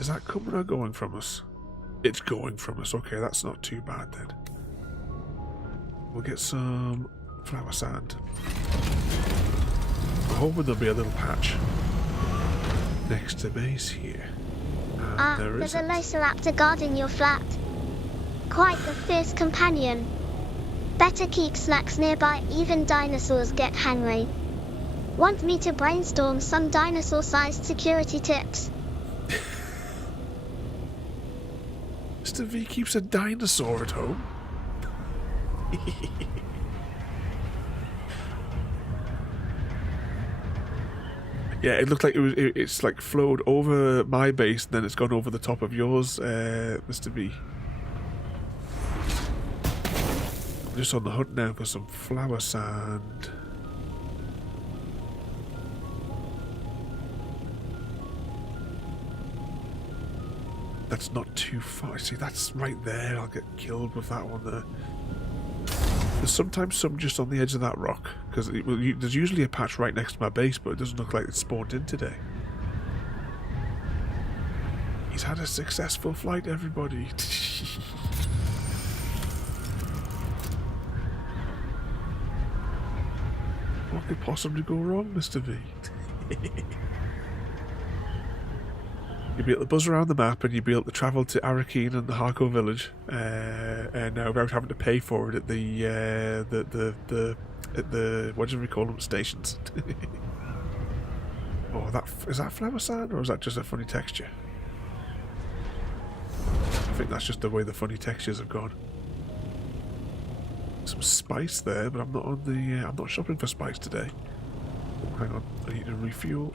Is that coming or going from us? It's going from us. Okay, that's not too bad then. We'll get some flower sand. I'm hoping there'll be a little patch next to base here. There's a Losalaptor guarding your flat. Quite the fierce companion. Better keep snacks nearby, even dinosaurs get hangry. Want me to brainstorm some dinosaur-sized security tips? Mr. V keeps a dinosaur at home. Yeah, it looked like it's like flowed over my base, and then it's gone over the top of yours, Mr. V. I'm just on the hunt now for some flower sand. That's not too far. See, that's right there. I'll get killed with that one there. There's sometimes some just on the edge of that rock, because there's usually a patch right next to my base, but it doesn't look like it's spawned in today. He's had a successful flight, everybody. What could possibly go wrong, Mr. V? You'll be able to buzz around the map, and you'll be able to travel to Arrakis and the Harco village, and without having to pay for it at the what do we call them, stations. Oh, is that flower sand, or is that just a funny texture? I think that's just the way the funny textures have gone. Some spice there, but I'm not on the. I'm not shopping for spice today. Oh, hang on, I need to refuel.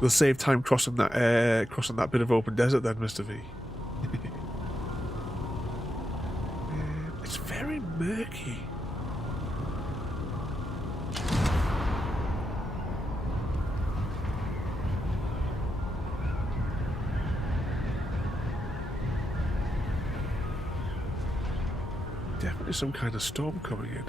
You'll save time crossing that bit of open desert then, Mr. V. It's very murky. Definitely some kind of storm coming in.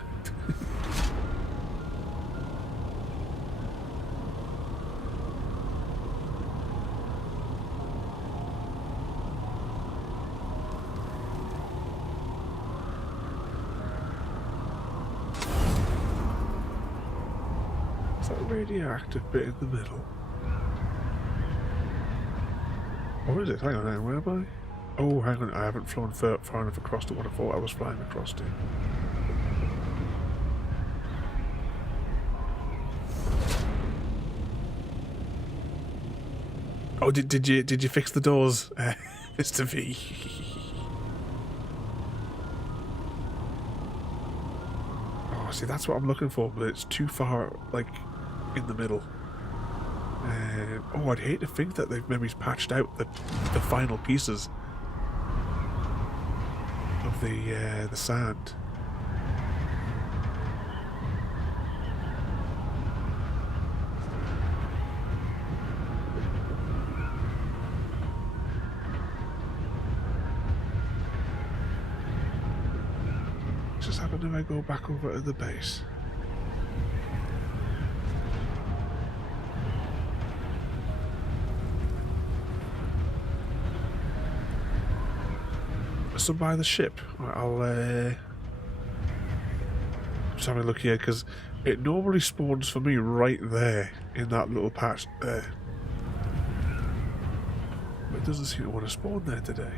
Radioactive bit in the middle. Or is it? Hang on, where am I? Oh, hang on, I haven't flown far enough across to what I thought I was flying across to. Oh, did you fix the doors, Mr. V? Oh, see, that's what I'm looking for, but it's too far, like, in the middle. Oh, I'd hate to think that they've maybe patched out the final pieces of the sand. Just happen to I go back over to the base. So by the ship, I'll just have a look here, because it normally spawns for me right there in that little patch there, but it doesn't seem to want to spawn there today.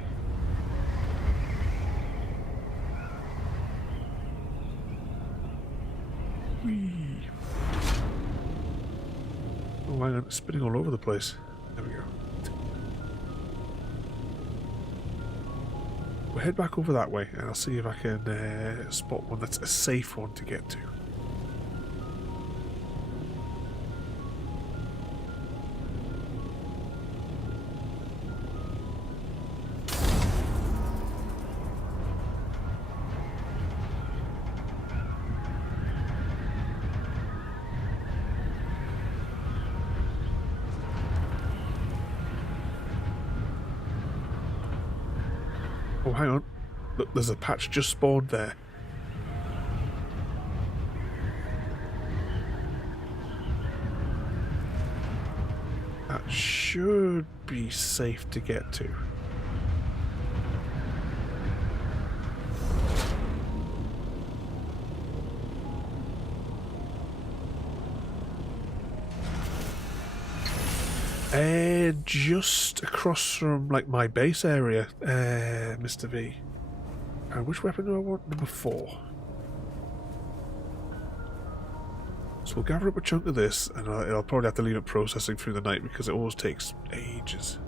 Whee. Oh, hang on, it's spinning all over the place. There we go. We'll head back over that way, and I'll see if I can spot one that's a safe one to get to. Oh, hang on. Look, there's a patch just spawned there. That should be safe to get to. They're just across from like my base area, Mr. V. And which weapon do I want? Number 4. So we'll gather up a chunk of this, and I'll probably have to leave it processing through the night because it always takes ages.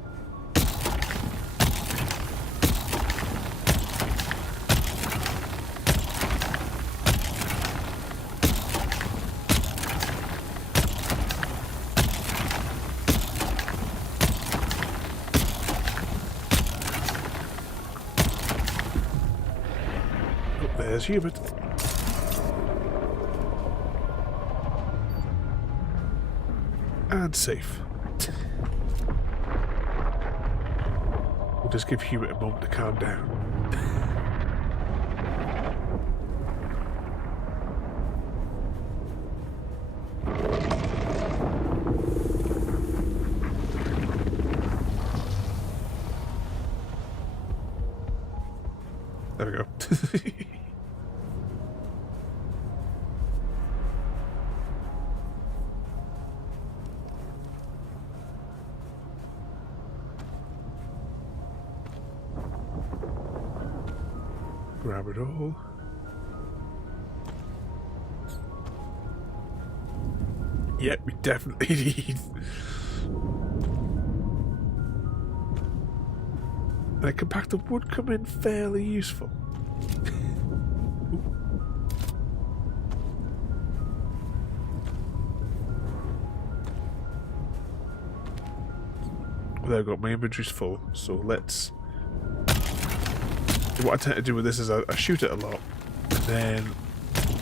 There's Hubert. And safe. We'll just give Hubert a moment to calm down. There we go. Grab it all. Yep, we definitely need. And a compactor would come in fairly useful. Well, there I go, my inventory's full, so let's... What I tend to do with this is I shoot it a lot, and then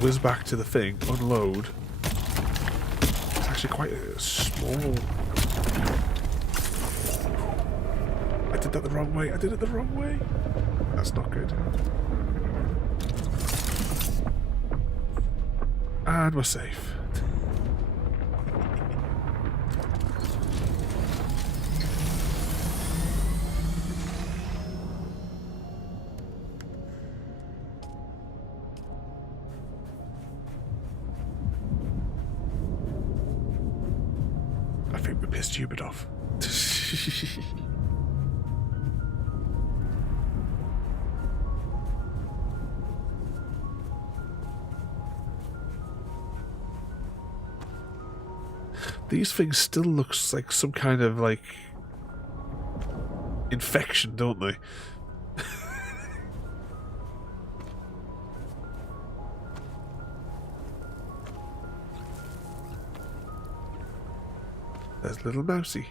whiz back to the thing, unload. It's actually quite a small... I did that the wrong way. I did it the wrong way. That's not good. And we're safe. I think we pissed Hubert off. These things still look like some kind of, like, infection, don't they? There's little mousy.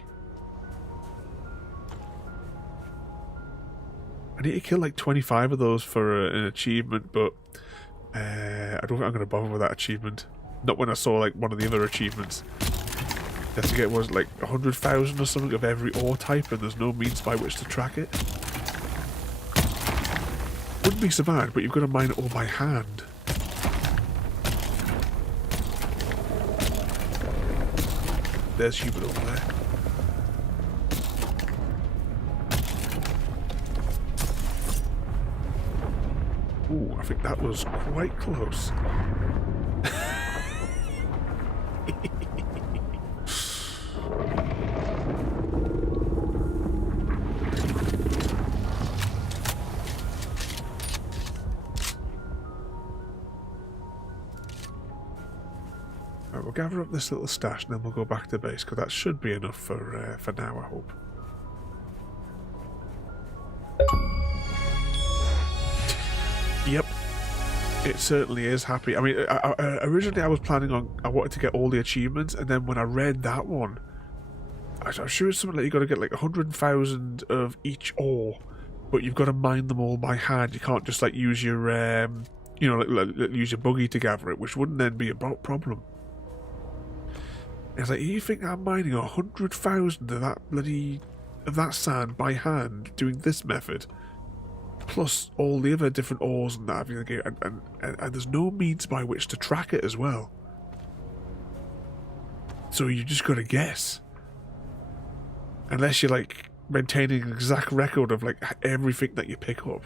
I need to kill like 25 of those for an achievement, but I don't think I'm going to bother with that achievement. Not when I saw like one of the other achievements. You have to get, was like 100,000 or something of every ore type, and there's no means by which to track it. Wouldn't be so bad, but you've got to mine it all by hand. There's Hubert over there. Ooh, I think that was quite close. We'll gather up this little stash and then we'll go back to base, because that should be enough for now, I hope. Yep, it certainly is happy. I mean, originally I was planning on, I wanted to get all the achievements, and then when I read that one, I'm sure it's something like you got to get like 100,000 of each ore, but you've got to mine them all by hand. You can't just like use your, you know, like use your buggy to gather it, which wouldn't then be a problem. It's like, you think I'm mining 100,000 of that bloody, of that sand by hand doing this method, plus all the other different ores and that, and there's no means by which to track it as well. So you just got to guess, unless you're like maintaining an exact record of like everything that you pick up.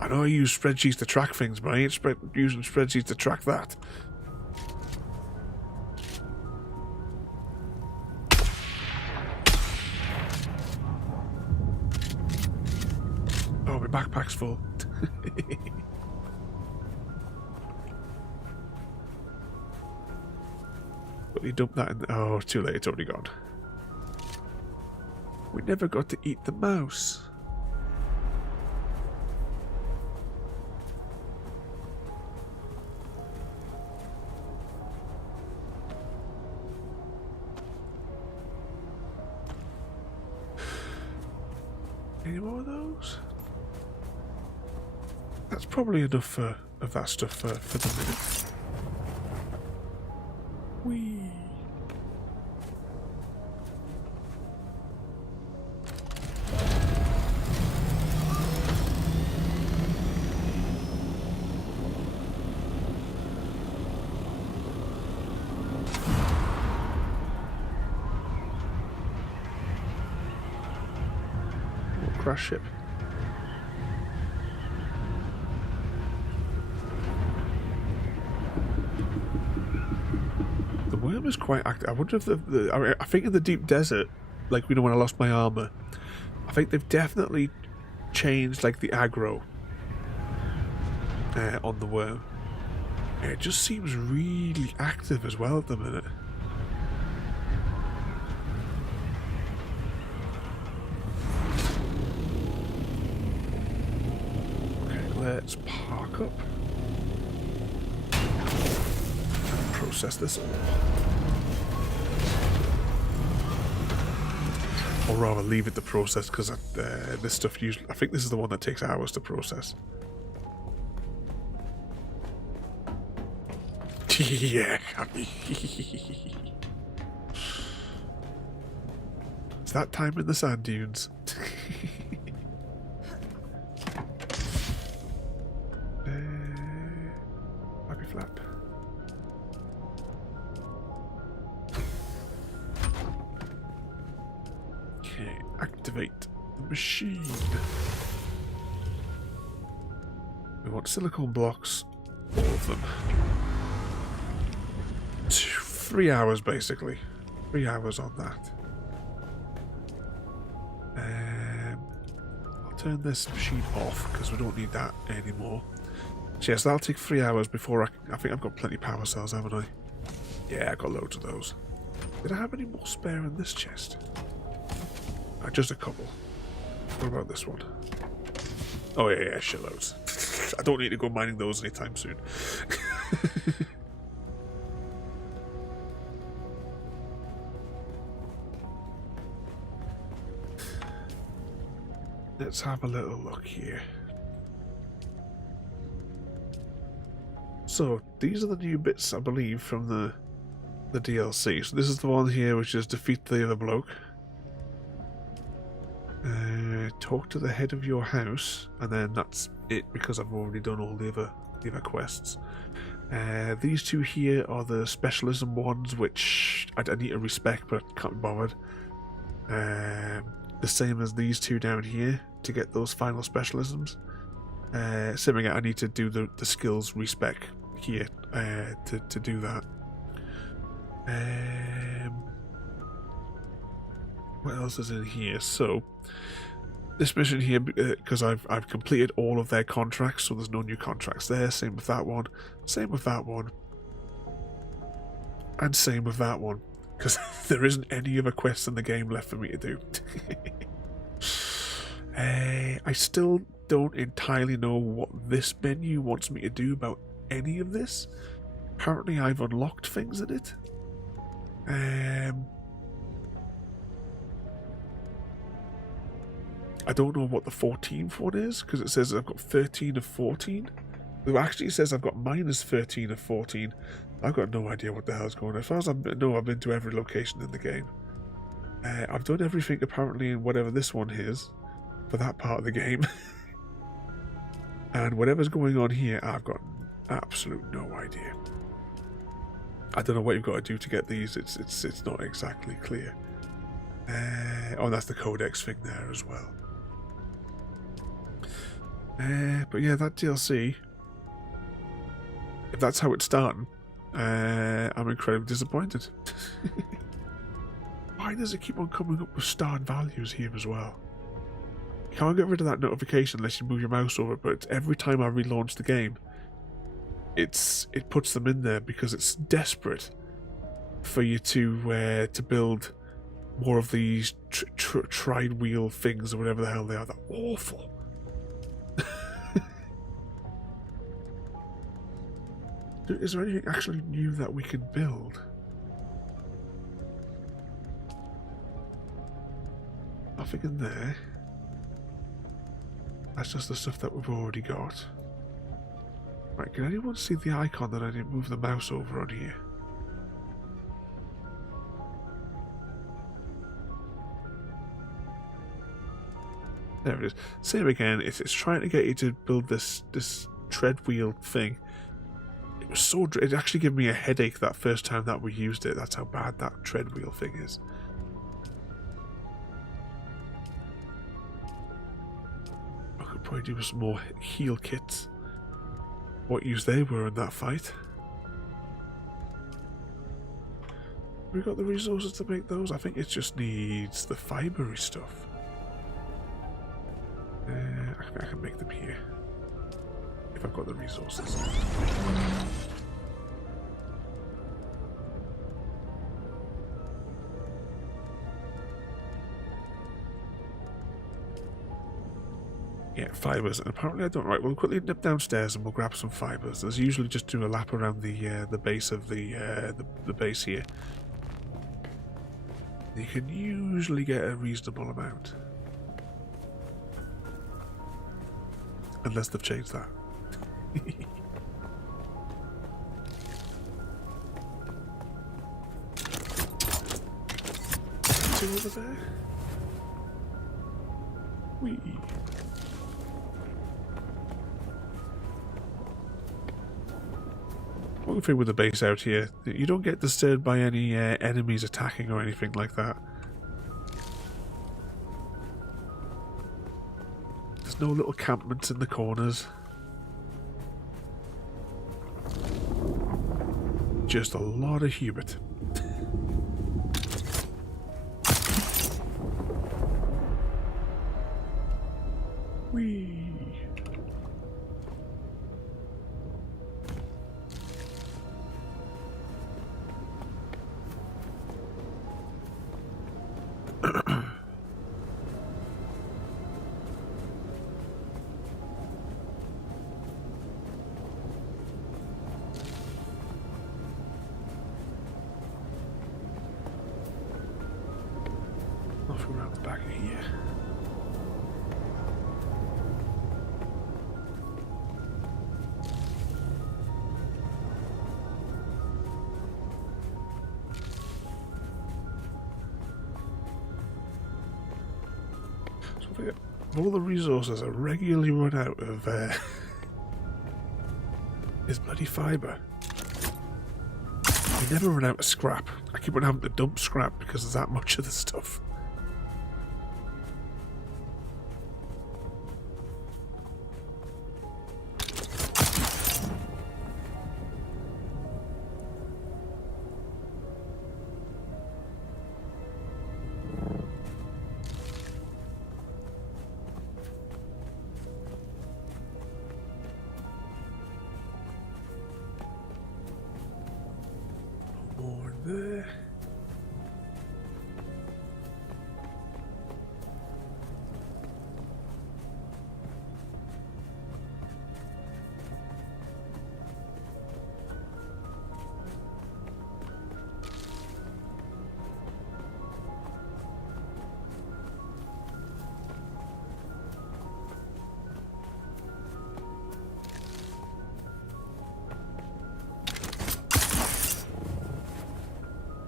I know I use spreadsheets to track things, but I ain't using spreadsheets to track that. Oh, my backpack's full. But you dump that in. Oh, too late. It's already gone. We never got to eat the mouse. Any more of those? That's probably enough of that stuff for the minute. Whee! Crash ship. The worm is quite active. I wonder if I think in the deep desert, like, you know, when I lost my armor, I think they've definitely changed, like, the aggro on the worm. It just seems really active as well at the minute. Let's park up and process this all. Or rather leave it to process, because this stuff usually, I think this is the one that takes hours to process. Yeah, happy. It's that time in the sand dunes. Flap. Okay, activate the machine. We want silicone blocks, all of them. 3 hours basically. 3 hours on that. I'll turn this machine off because we don't need that anymore. So yes, that'll take 3 hours before I think I've got plenty of power cells, haven't I? Yeah, I've got loads of those. Did I have any more spare in this chest? Just a couple. What about this one? Oh yeah, shitloads. I don't need to go mining those anytime soon. Let's have a little look here. So, these are the new bits, I believe, from the DLC. So this is the one here, which is defeat the other bloke. Talk to the head of your house, and then that's it, because I've already done all the other quests. These two here are the specialism ones, which I need to respect, but I can't be bothered. The same as these two down here to get those final specialisms. Same again, I need to do the skills respec here to do that. What else is in here? So this mission here, because I've completed all of their contracts, so there's no new contracts there. Same with that one. Same with that one. And same with that one, because there isn't any other quests in the game left for me to do. I still don't entirely know what this menu wants me to do about any of this. Apparently I've unlocked things in it. I don't know what the 14th one is, because it says I've got 13 of 14. It actually says I've got minus 13 of 14. I've got no idea what the hell's going on. As far as I know, I've been to every location in the game. I've done everything apparently in whatever this one is for that part of the game. And whatever's going on here, I've got absolute no idea. I don't know what you've got to do to get these. It's not exactly clear. Oh, that's the codex thing there as well. But yeah, that DLC, if that's how it's done, I'm incredibly disappointed. Why does it keep on coming up with starred values here as well? You can't get rid of that notification unless you move your mouse over, but every time I relaunch the game, it puts them in there because it's desperate for you to build more of these tri-wheel things or whatever the hell they are. They're awful. Is there anything actually new that we can build? Nothing in there. That's just the stuff that we've already got. Right, can anyone see the icon that I didn't move the mouse over on here? There it is. Same again, it's trying to get you to build this tread wheel thing. It was so... It actually gave me a headache that first time that we used it. That's how bad that tread wheel thing is. I could probably do with some more heal kits. What use they were in that fight. We got the resources to make those? I think it just needs the fibery stuff. I can make them here. If I've got the resources. Yeah, fibers. And apparently I don't. Right, we'll quickly nip downstairs and we'll grab some fibers. There's usually just do a lap around the base of the base here. You can usually get a reasonable amount. Unless they've changed that. Two over there. Whee. One thing with the base out here, you don't get disturbed by any enemies attacking or anything like that. There's no little campments in the corners. Just a lot of Hubert. Whee. Off around the back of here. So all the resources I regularly run out of is bloody fibre. I never run out of scrap. I keep on having to dump scrap because there's that much of the stuff. More there.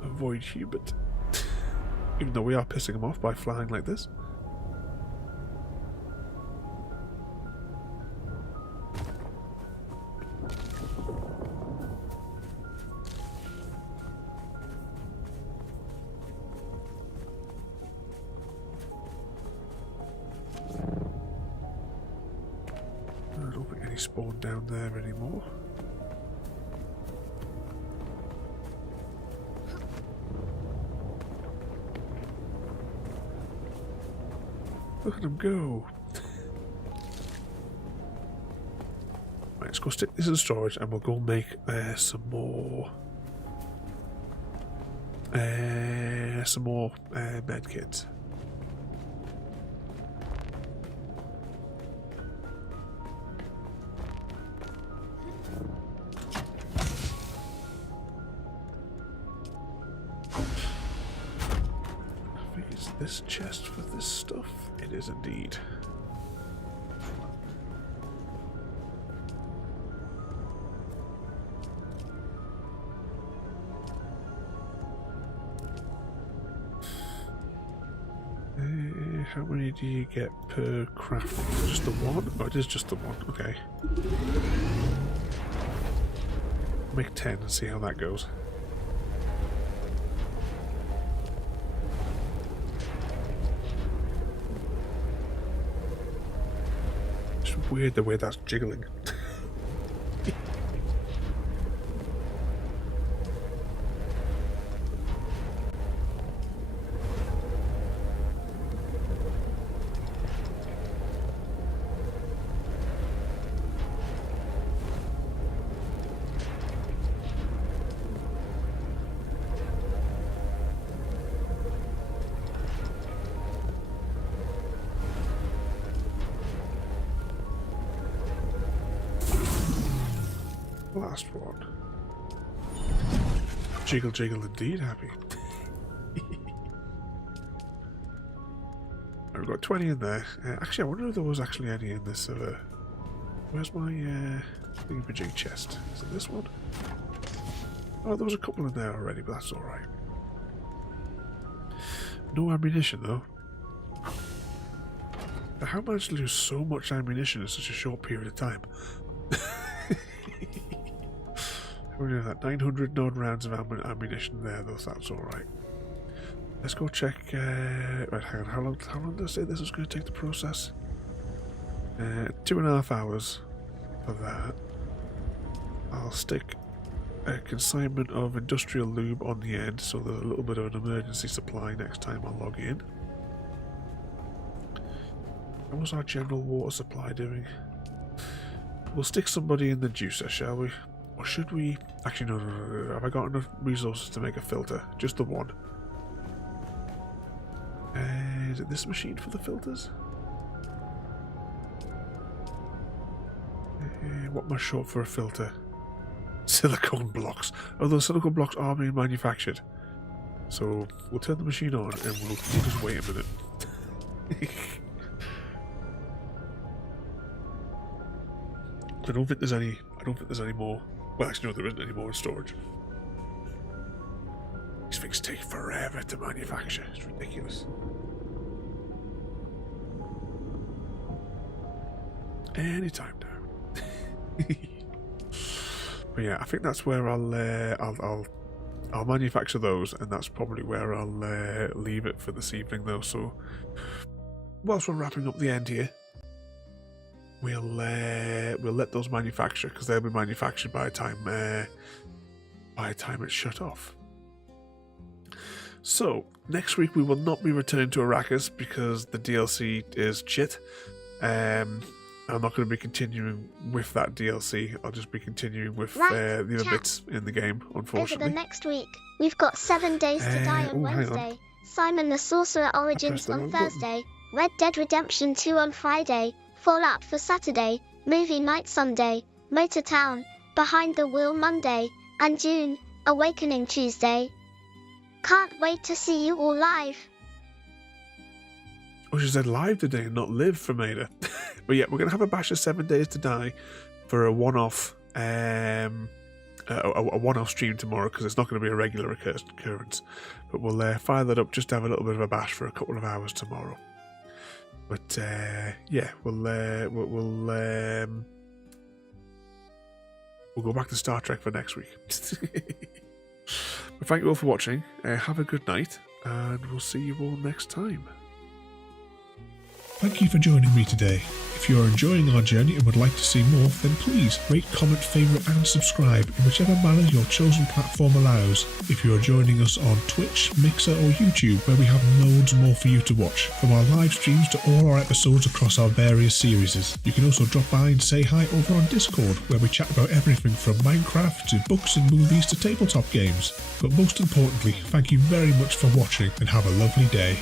Avoid Hubert. Even though we are pissing him off by flying like this. I don't think any spawn down there anymore. Look at him go. Right, let's go stick this in storage and we'll go make some more med kits. I think it's this chest for this stuff. It is indeed. How many do you get per crafting? Just the one? Oh, it is just the one. Okay. Make 10 and see how that goes. It's weird the way that's jiggling. Last one. Jiggle, jiggle, indeed, happy. We've got 20 in there. Actually, I wonder if there was actually any in this. Where's my thingy-majig chest? Is it this one? Oh, there was a couple in there already, but that's alright. No ammunition, though. How am I managed to lose so much ammunition in such a short period of time? We're doing that 900 known rounds of ammunition there, though, so that's alright. Let's go check. Right, hang on. How long did I say this was going to take to process? 2.5 hours for that. I'll stick a consignment of industrial lube on the end, so there's a little bit of an emergency supply next time I log in. How was our general water supply doing? We'll stick somebody in the juicer, shall we? Or should we... Actually, no. Have I got enough resources to make a filter? Just the one. Is it this machine for the filters? What am I short for a filter? Silicone blocks. Oh, those silicone blocks are being manufactured. So we'll turn the machine on and we'll just wait a minute. I don't think there's any more. Well, actually, no, there isn't any more in storage. These things take forever to manufacture. It's ridiculous. Anytime now. But yeah, I think that's where I'll manufacture those, and that's probably where I'll leave it for this evening, though. So, whilst we're wrapping up the end here, we'll let those manufacture, because they'll be manufactured by the time it's shut off. So next week we will not be returning to Arrakis because the DLC is shit. I'm not going to be continuing with that DLC. I'll just be continuing with the other bits in the game, unfortunately. Over the next week, we've got 7 Days to Die on Wednesday, Simon the Sorcerer Origins on Thursday, Red Dead Redemption 2 on Friday, Fallout for Saturday, Movie Night Sunday, Motor Town, Behind the Wheel Monday, and Dune, Awakening Tuesday. Can't wait to see you all live. Oh, she said live today, not live from AIDA. But yeah, we're going to have a bash of 7 Days to Die for a one-off stream tomorrow, because it's not going to be a regular occurrence. But we'll fire that up just to have a little bit of a bash for a couple of hours tomorrow. But yeah, we'll go back to Star Trek for next week. But thank you all for watching. Have a good night, and we'll see you all next time. Thank you for joining me today. If you're enjoying our journey and would like to see more, then please rate, comment, favourite and subscribe in whichever manner your chosen platform allows. If you are joining us on Twitch, Mixer or YouTube, where we have loads more for you to watch, from our live streams to all our episodes across our various series. You can also drop by and say hi over on Discord, where we chat about everything from Minecraft to books and movies to tabletop games. But most importantly, thank you very much for watching and have a lovely day.